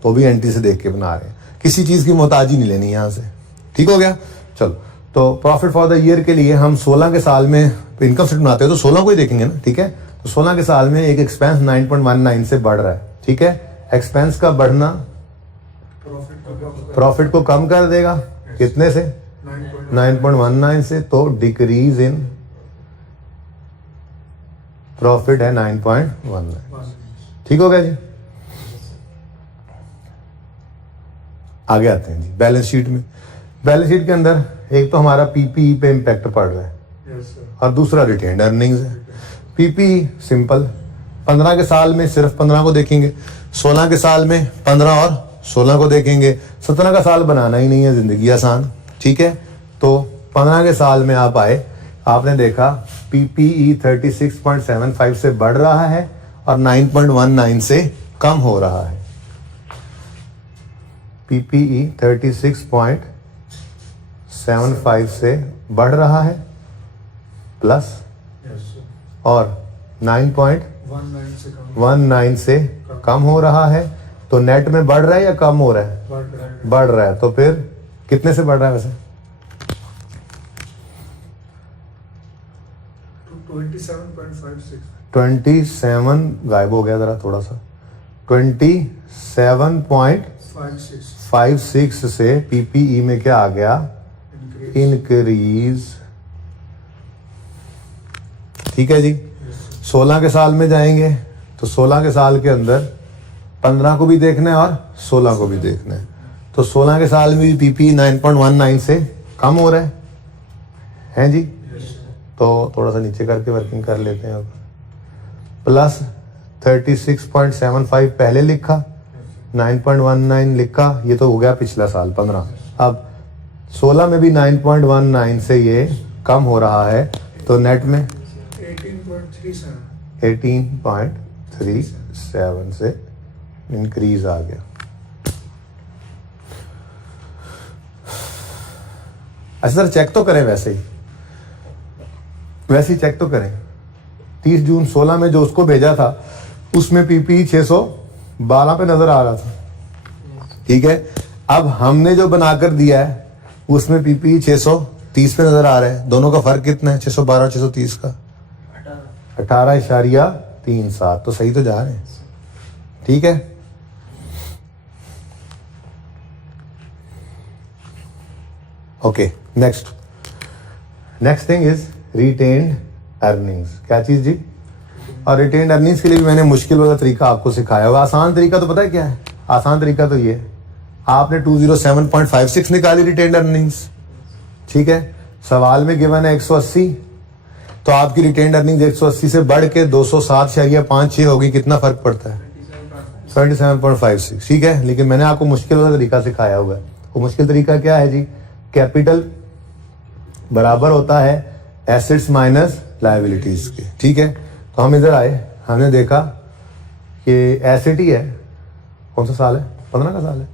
तो भी एंट्री से देख के बना रहे हैं। किसी चीज की मोहताजी नहीं लेनी यहां से। ठीक हो गया? चलो, तो प्रॉफिट फॉर द ईयर के लिए हम 16 के साल में इनकम स्टेटमेंट बनाते हैं तो 16 को ही देखेंगे ना। ठीक है, तो 16 के साल में एक एक्सपेंस 9.19 से बढ़ रहा है। ठीक है, एक्सपेंस का बढ़ना प्रॉफिट को कम कर देगा, कितने से? 9.19 से। तो डिक्रीज इन प्रॉफिट है 9.19। ठीक हो गया जी। आगे आते हैं जी बैलेंस शीट में। बैलेंस शीट के अंदर एक तो हमारा पीपीई पे इम्पैक्ट पड़ रहा है Yes, sir. और दूसरा रिटेन्ड अर्निंग्स है। पीपीई सिंपल, 15 के साल में सिर्फ 15 को देखेंगे, 16 के साल में 15 और 16 को देखेंगे, 17 का साल बनाना ही नहीं है, जिंदगी आसान। ठीक है, तो 15 के साल में आप आए, आपने देखा पीपीई 36.75 से बढ़ रहा है और 9.19 से कम हो रहा है। पीपीई 36.75 से बढ़ रहा है प्लस Yes, sir. और 9.19 19 से कम. से कम हो रहा है। तो नेट में बढ़ रहा है या कम हो रहा है? बढ़ रहा है. बढ़ रहा है। तो फिर कितने से बढ़ रहा है वैसे? To 27.56. 27 गायब हो गया जरा थोड़ा सा, 27.56 56. से पीपीई में क्या आ गया? Increase. इंक्रीज। ठीक है जी। Yes, sir. 16 के साल में जाएंगे तो 16 के साल के अंदर 15 को भी देखना है और 16 को भी देखना है। तो 16 के साल में भी पीपी 9.19 से कम हो रहा है जी। Yes, sir. तो थोड़ा सा नीचे करके वर्किंग कर लेते हैं अब। प्लस 36.75 पहले लिखा, 9.19 लिखा, ये तो हो गया पिछला साल 15। अब 16 में भी 9.19 से ये कम हो रहा है, तो नेट में 18.37. 18.37 से इंक्रीज आ गया। अच्छा सर चेक तो करें, वैसे ही चेक तो करें। 30 जून 16 में जो उसको भेजा था उसमें पीपी 612 पे नजर आ रहा था। ठीक है, अब हमने जो बनाकर दिया है उसमें पीपी 630 पे नजर आ रहा है। दोनों का फर्क कितना है? 612 और 630 का 18.37। तो सही तो जा रहे हैं। ठीक है, okay next. Next thing is retained earnings. क्या चीज जी? और रिटेन्ड अर्निंग्स के लिए भी मैंने मुश्किल वाला तरीका आपको सिखाया होगा। आसान तरीका तो पता है क्या है? आसान तरीका तो ये है, आपने 207.56 निकाली रिटेन्ड अर्निंग्स, ठीक है। सवाल में गिवन है 180, तो आपकी रिटेन्ड अर्निंग्स 180 से बढ़ के 207.56 होगी। कितना फर्क पड़ता है? 27.56, ठीक है। लेकिन मैंने आपको मुश्किल वाला तरीका सिखाया हुआ है। वो मुश्किल तरीका क्या है जी? कैपिटल बराबर होता है एसेट्स माइनस लायबिलिटीज के, ठीक है। तो हम इधर आए, हमने देखा कि एसेट ही है, कौन सा साल है? 15 का साल है,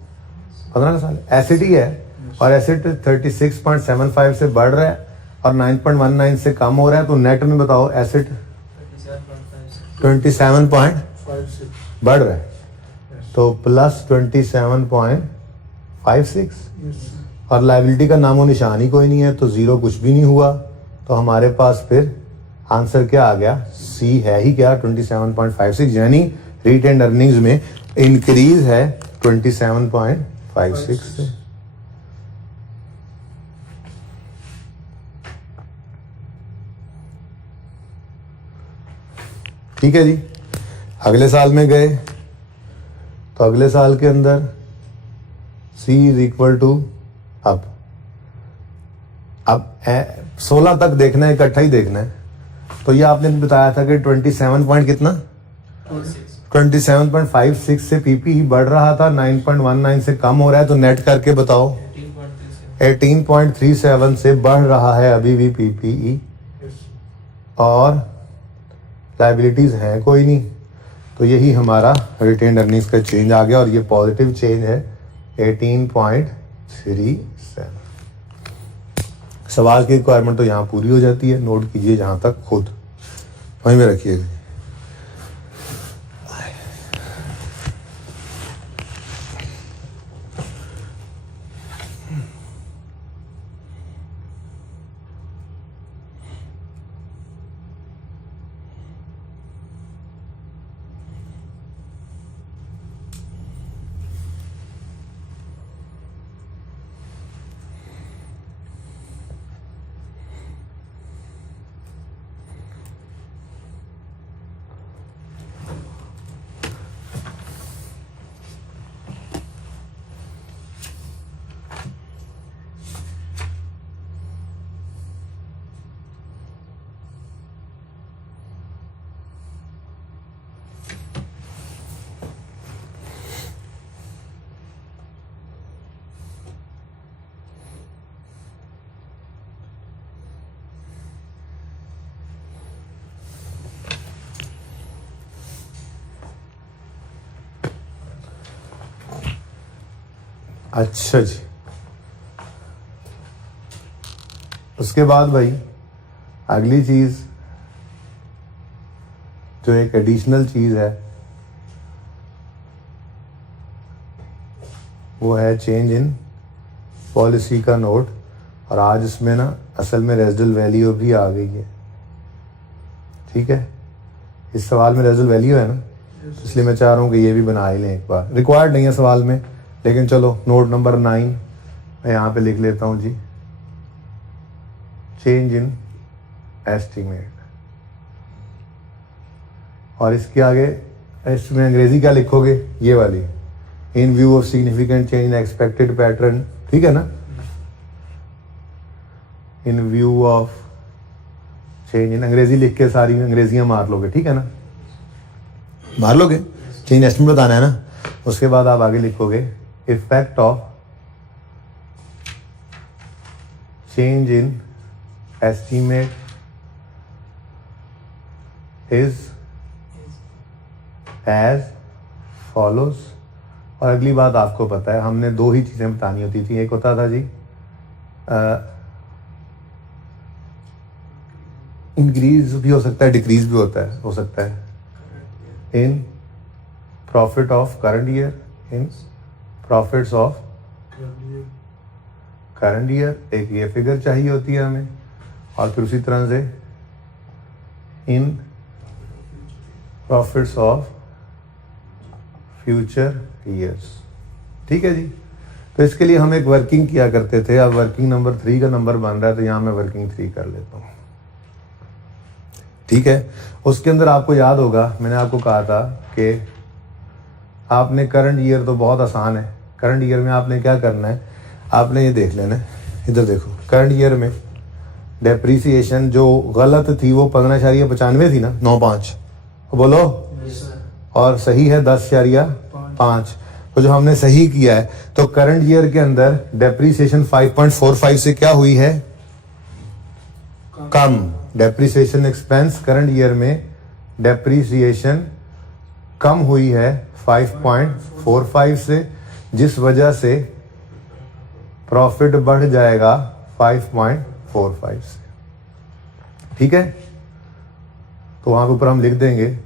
15 का साल है, एसेट ही है। और एसेट 36.75 से बढ़ रहा है और 9.19 से कम हो रहा है। तो नेट में बताओ एसेट 27. बढ़ रहा है, तो प्लस 27.56 और लायबिलिटी का नामो निशान ही कोई नहीं है, तो जीरो कुछ भी नहीं हुआ। तो हमारे पास फिर आंसर क्या आ गया? सी है ही क्या? 27.56, यानी रिटेन्ड अर्निंग्स में इंक्रीज है 27.56 से। ठीक है जी। अगले साल में गए तो अगले साल के अंदर C इज इक्वल टू अब 16 तक देखना है, इकट्ठा ही देखना है। तो ये आपने बताया था कि 27 पॉइंट कितना? 27.56 से पीपी बढ़ रहा था, 9.19 से कम हो रहा है। तो नेट करके बताओ 18.37 से बढ़ रहा है अभी भी पीपीई, और लायबिलिटीज हैं कोई नहीं। तो यही हमारा रिटेन्ड अर्निंग्स का चेंज आ गया, और ये पॉजिटिव चेंज है 18.37। सवाल की रिक्वायरमेंट तो यहाँ पूरी हो जाती है, नोट कीजिए जहाँ तक खुद, वहीं में रखिएगा। अच्छा जी, उसके बाद भाई अगली चीज जो एक एडिशनल चीज है वो है चेंज इन पॉलिसी का नोट। और आज इसमें ना असल में रेजिडुअल वैल्यू भी आ गई है, ठीक है। इस सवाल में रेजिडुअल वैल्यू है ना, इसलिए मैं चाह रहा हूँ कि ये भी बना ही लें एक बार। रिक्वायर्ड नहीं है सवाल में, लेकिन चलो नोट नंबर 9 मैं यहाँ पे लिख लेता हूँ जी, चेंज इन एस्टीमेट। और इसके आगे इसमें अंग्रेजी क्या लिखोगे? ये वाली, इन view of significant change in expected pattern, ठीक है ना। इन व्यू ऑफ चेंज इन, अंग्रेजी लिख के सारी अंग्रेजियां मार लोगे, ठीक है ना, मार लोगे। चेंज एस्टीमेट बताना है ना। उसके बाद आप आगे लिखोगे effect of change in estimate is as follows. और अगली बात आपको पता है, हमने दो ही चीजें बतानी होती थी। एक होता था जी इंक्रीज भी हो सकता है, डिक्रीज भी हो सकता है in profit of current year, in profits of current year, एक ये फिगर चाहिए होती है हमें। और फिर उसी तरह से इन प्रॉफिट्स ऑफ फ्यूचर ईयर्स, ठीक है जी। तो इसके लिए हम एक वर्किंग किया करते थे। अब वर्किंग नंबर 3 का नंबर बन रहा है तो यहाँ मैं वर्किंग 3 कर लेता हूँ, ठीक है। उसके अंदर आपको याद होगा मैंने आपको कहा था कि आपने करंट ईयर तो बहुत आसान है। करंट ईयर में आपने क्या करना है, आपने ये देख लेना है, इधर देखो। करंट ईयर में डेप्रीसिएशन जो गलत थी वो 15.95 थी ना, 9.5 बोलो, Yes, sir. और सही है 10.5। तो जो हमने सही किया है तो करंट ईयर के अंदर डेप्रीसिएशन 5.45 से क्या हुई है, कम। डेप्रीसिएशन एक्सपेंस करंट ईयर में डेप्रीसिएशन कम हुई है 5.45 से, जिस वजह से प्रॉफिट बढ़ जाएगा 5.45 से, ठीक है। तो वहां के ऊपर हम लिख देंगे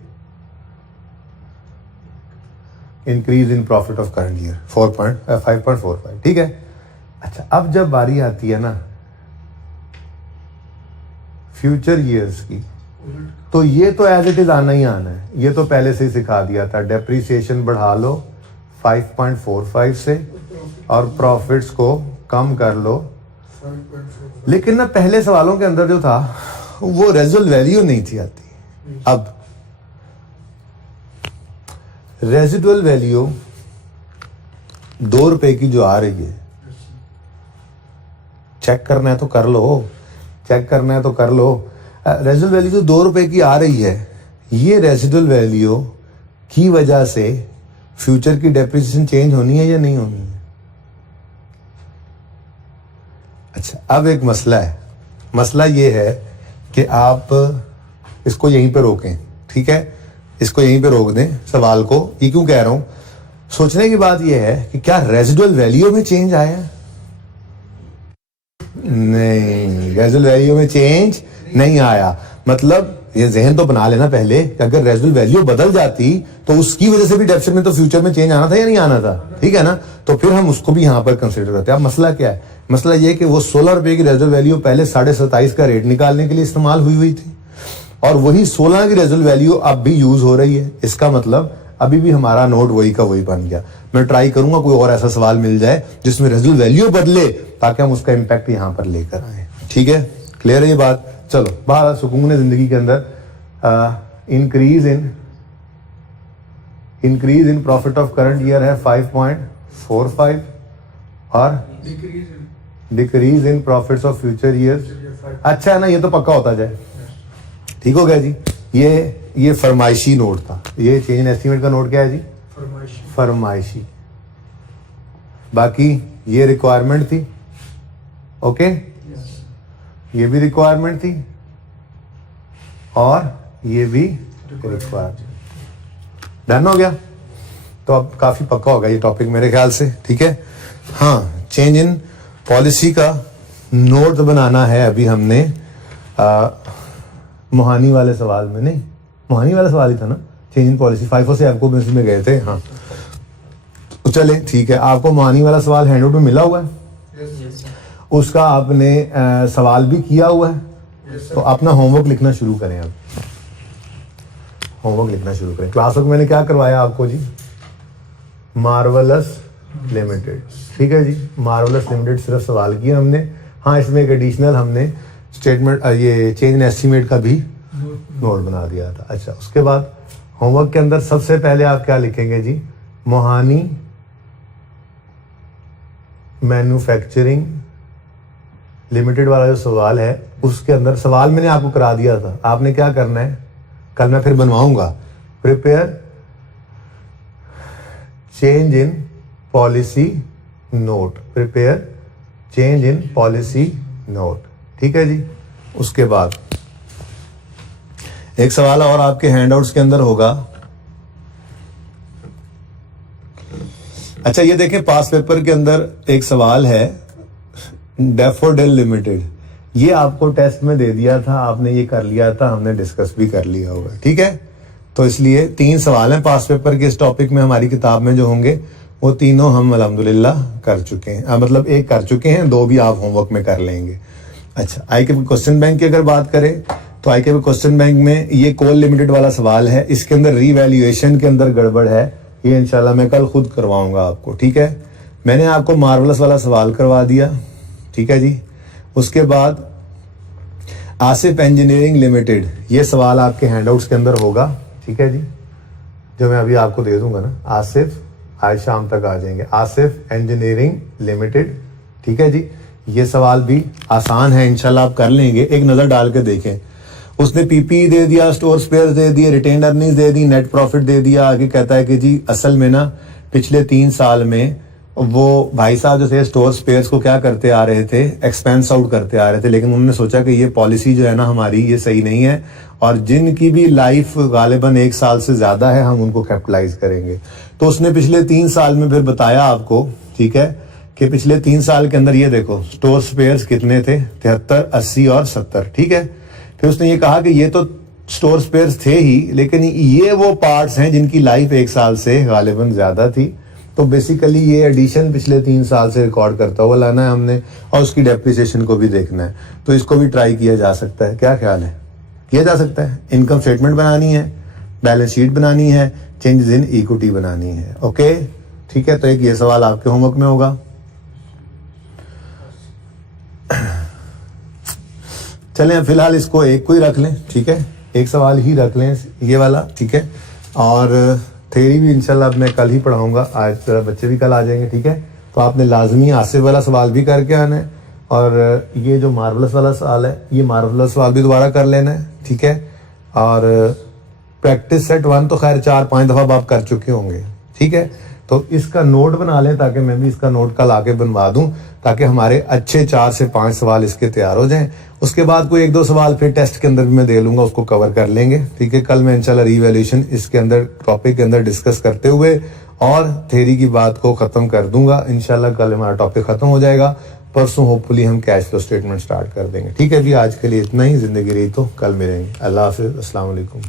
increase in profit of current year 5.45, ठीक है। अच्छा, अब जब बारी आती है ना फ्यूचर ईयर्स की, तो ये तो एज इट इज आना ही आना है, ये तो पहले से ही सिखा दिया था। डेप्रीसिएशन बढ़ा लो 5.45 से और प्रॉफिट्स को कम कर लो। 5.45. लेकिन ना पहले सवालों के अंदर जो था वो रेजुअल वैल्यू नहीं थी आती। अब रेजिडुअल वैल्यू 2 रुपए की जो आ रही है, चेक करना है तो कर लो, चेक करना है तो कर लो। रेजिडुअल वैल्यू जो 2 रुपए की आ रही है, ये रेजिडुअल वैल्यू की वजह से फ्यूचर की डेप्रिसिएशन चेंज होनी है या नहीं होनी है। अच्छा, अब एक मसला है। मसला ये है कि आप इसको यहीं पे रोकें, ठीक है, इसको यहीं पे रोक दें सवाल को। ये क्यों कह रहा हूं, सोचने की बात यह है कि क्या रेजिडुअल वैल्यू में चेंज आया है? नहीं, रेजिडुअल वैल्यू में चेंज नहीं आया। मतलब ये जहन तो बना लेना पहले कि अगर रेजिडुअल वैल्यू बदल जाती तो उसकी वजह से भी डेफिसिट में तो फ्यूचर में चेंज आना था या नहीं आना था, ठीक है ना। तो फिर हम उसको भी यहां पर कंसीडर करते हैं। अब मसला क्या है, मसला ये कि वो 16 रुपए की रेजिडुअल वैल्यू पहले 27.5 का रेट निकालने के लिए इस्तेमाल हुई थी, और वही 16 की रेजिडुअल वैल्यू अब भी यूज हो रही है। इसका मतलब अभी भी हमारा नोट वही का वही बन गया। मैं ट्राई करूंगा कोई और ऐसा सवाल मिल जाए जिसमें रेजिडुअल वैल्यू बदले, ताकि हम उसका इंपैक्ट यहां पर लेकर आए, ठीक है। क्लियर है ये बात? चलो, बाहर सुकून जिंदगी के अंदर increase in profit of current year है 5.45 और decrease in profits of future years. अच्छा है ना, ये तो पक्का होता जाए, ठीक हो गया जी। ये फरमाइशी नोट था। ये चेंज इन एस्टीमेट का नोट क्या है जी? फरमाइशी। बाकी ये रिक्वायरमेंट थी, ओके, ये भी रिक्वायरमेंट थी और ये भी रिक्वायरमेंट। डन हो गया? तो अब काफी पक्का होगा ये टॉपिक मेरे ख्याल से, ठीक है। हाँ, चेंज इन पॉलिसी का नोट बनाना है अभी हमने मोहानी वाले सवाल में। नहीं, मोहानी वाला सवाल ही था ना, चेंज इन पॉलिसी 5 से आपको में गए थे। हाँ, तो चले ठीक है। आपको मोहानी वाला सवाल हैंडआउट में मिला हुआ है, Yes, sir. उसका आपने सवाल भी किया हुआ है। तो अपना होमवर्क लिखना शुरू करें। अब होमवर्क लिखना शुरू करें। क्लास वर्क मैंने क्या करवाया आपको जी? मार्वलस लिमिटेड, ठीक है जी। मार्वलस लिमिटेड सिर्फ सवाल किया हमने। हाँ, इसमें एक एडिशनल हमने स्टेटमेंट ये चेंज इन एस्टीमेट का भी नोट बना दिया था। अच्छा, उसके बाद होमवर्क के अंदर सबसे पहले आप क्या लिखेंगे जी? मोहानी मैन्युफैक्चरिंग लिमिटेड वाला जो सवाल है, उसके अंदर सवाल मैंने आपको करा दिया था। आपने क्या करना है, कल मैं फिर बनवाऊंगा। Prepare change in policy note, prepare change in policy note, ठीक है जी। उसके बाद एक सवाल और आपके हैंडआउट्स के अंदर होगा। अच्छा, ये देखें, पास पेपर के अंदर एक सवाल है डैफोडिल लिमिटेड। ये आपको टेस्ट में दे दिया था, आपने ये कर लिया था, हमने डिस्कस भी कर लिया होगा, ठीक है। तो इसलिए 3 सवाल हैं पास पेपर के इस टॉपिक में हमारी किताब में जो होंगे, वो तीनों हम अल्हम्दुलिल्लाह कर चुके हैं। मतलब एक कर चुके हैं, 2 भी आप होमवर्क में कर लेंगे। अच्छा, आईके क्वेश्चन बैंक की अगर बात करें तो आईके क्वेश्चन बैंक में ये कोल लिमिटेड वाला सवाल है, इसके अंदर रीवैल्यूएशन के अंदर गड़बड़ है। ये इंशाल्लाह मैं कल खुद करवाऊंगा आपको, ठीक है। मैंने आपको मार्वलस वाला सवाल करवा दिया, ठीक है जी। उसके बाद आसिफ इंजीनियरिंग लिमिटेड, ये सवाल आपके हैंडआउट्स के अंदर होगा, ठीक है जी, जो मैं अभी आपको दे दूंगा ना। आसिफ आज शाम तक आ जाएंगे, आसिफ इंजीनियरिंग लिमिटेड, ठीक है जी। ये सवाल भी आसान है, इंशाल्लाह आप कर लेंगे, एक नजर डाल के देखें। उसने पीपी दे दिया, स्टोर स्पेयर दे दिए, रिटेन अर्निंग्स दे दी, नेट प्रॉफिट दे दिया। आगे कहता है कि जी असल में ना पिछले 3 साल में वो भाई साहब जो थे स्टोर स्पेयर्स को क्या करते आ रहे थे, एक्सपेंस आउट करते आ रहे थे, लेकिन उन्होंने सोचा कि ये पॉलिसी जो है ना हमारी, ये सही नहीं है, और जिनकी भी लाइफ गालिबन 1 साल से ज्यादा है हम उनको कैपिटलाइज करेंगे। तो उसने पिछले 3 साल में फिर बताया आपको, ठीक है, कि पिछले 3 साल के अंदर ये देखो स्टोर स्पेयर्स कितने थे, 73, 80 और 70, ठीक है। फिर उसने ये कहा कि ये तो स्टोर स्पेयर्स थे ही, लेकिन ये वो पार्ट्स हैं जिनकी लाइफ 1 साल से गालिबन ज्यादा थी। तो बेसिकली ये एडिशन पिछले 3 साल से रिकॉर्ड करता हुआ लाना है हमने, और उसकी डेप्रिसिएशन को भी देखना है। तो इसको भी ट्राई किया जा सकता है, क्या ख्याल है? किया जा सकता है। इनकम स्टेटमेंट बनानी है, बैलेंस शीट बनानी है, चेंजेस इन इक्विटी बनानी है, ओके, ठीक है। तो एक ये सवाल आपके होमवर्क में होगा। चलें फिलहाल इसको एक को ही रख लें, ठीक है, एक सवाल ही रख लें ये वाला, ठीक है। और थ्योरी भी इंशाल्लाह अब मैं कल ही पढ़ाऊंगा, आज जरा बच्चे भी कल आ जाएंगे, ठीक है। तो आपने लाजमी आसिफ वाला सवाल भी करके आना है, और ये जो मार्वलस वाला सवाल है, ये मार्वलस सवाल भी दोबारा कर लेना है, ठीक है। और प्रैक्टिस सेट 1 तो खैर 4-5 दफा आप कर चुके होंगे, ठीक है। तो इसका नोट बना लें ताकि मैं भी इसका नोट कल आके बनवा दूं, ताकि हमारे अच्छे 4 से 5 सवाल इसके तैयार हो जाएं। उसके बाद कोई 1-2 सवाल फिर टेस्ट के अंदर भी मैं दे लूंगा, उसको कवर कर लेंगे, ठीक है। कल मैं इंशाल्लाह रीवैल्यूएशन इसके अंदर टॉपिक के अंदर डिस्कस करते हुए और थ्योरी की बात को खत्म कर दूंगा इंशाल्लाह। कल हमारा टॉपिक खत्म हो जाएगा, परसों होपफुली हम कैश फ्लो स्टेटमेंट स्टार्ट कर देंगे, ठीक है। भी आज के लिए इतना ही, जिंदगी रही तो कल मिलेंगे। अल्लाह हाफिज, अस्सलाम वालेकुम।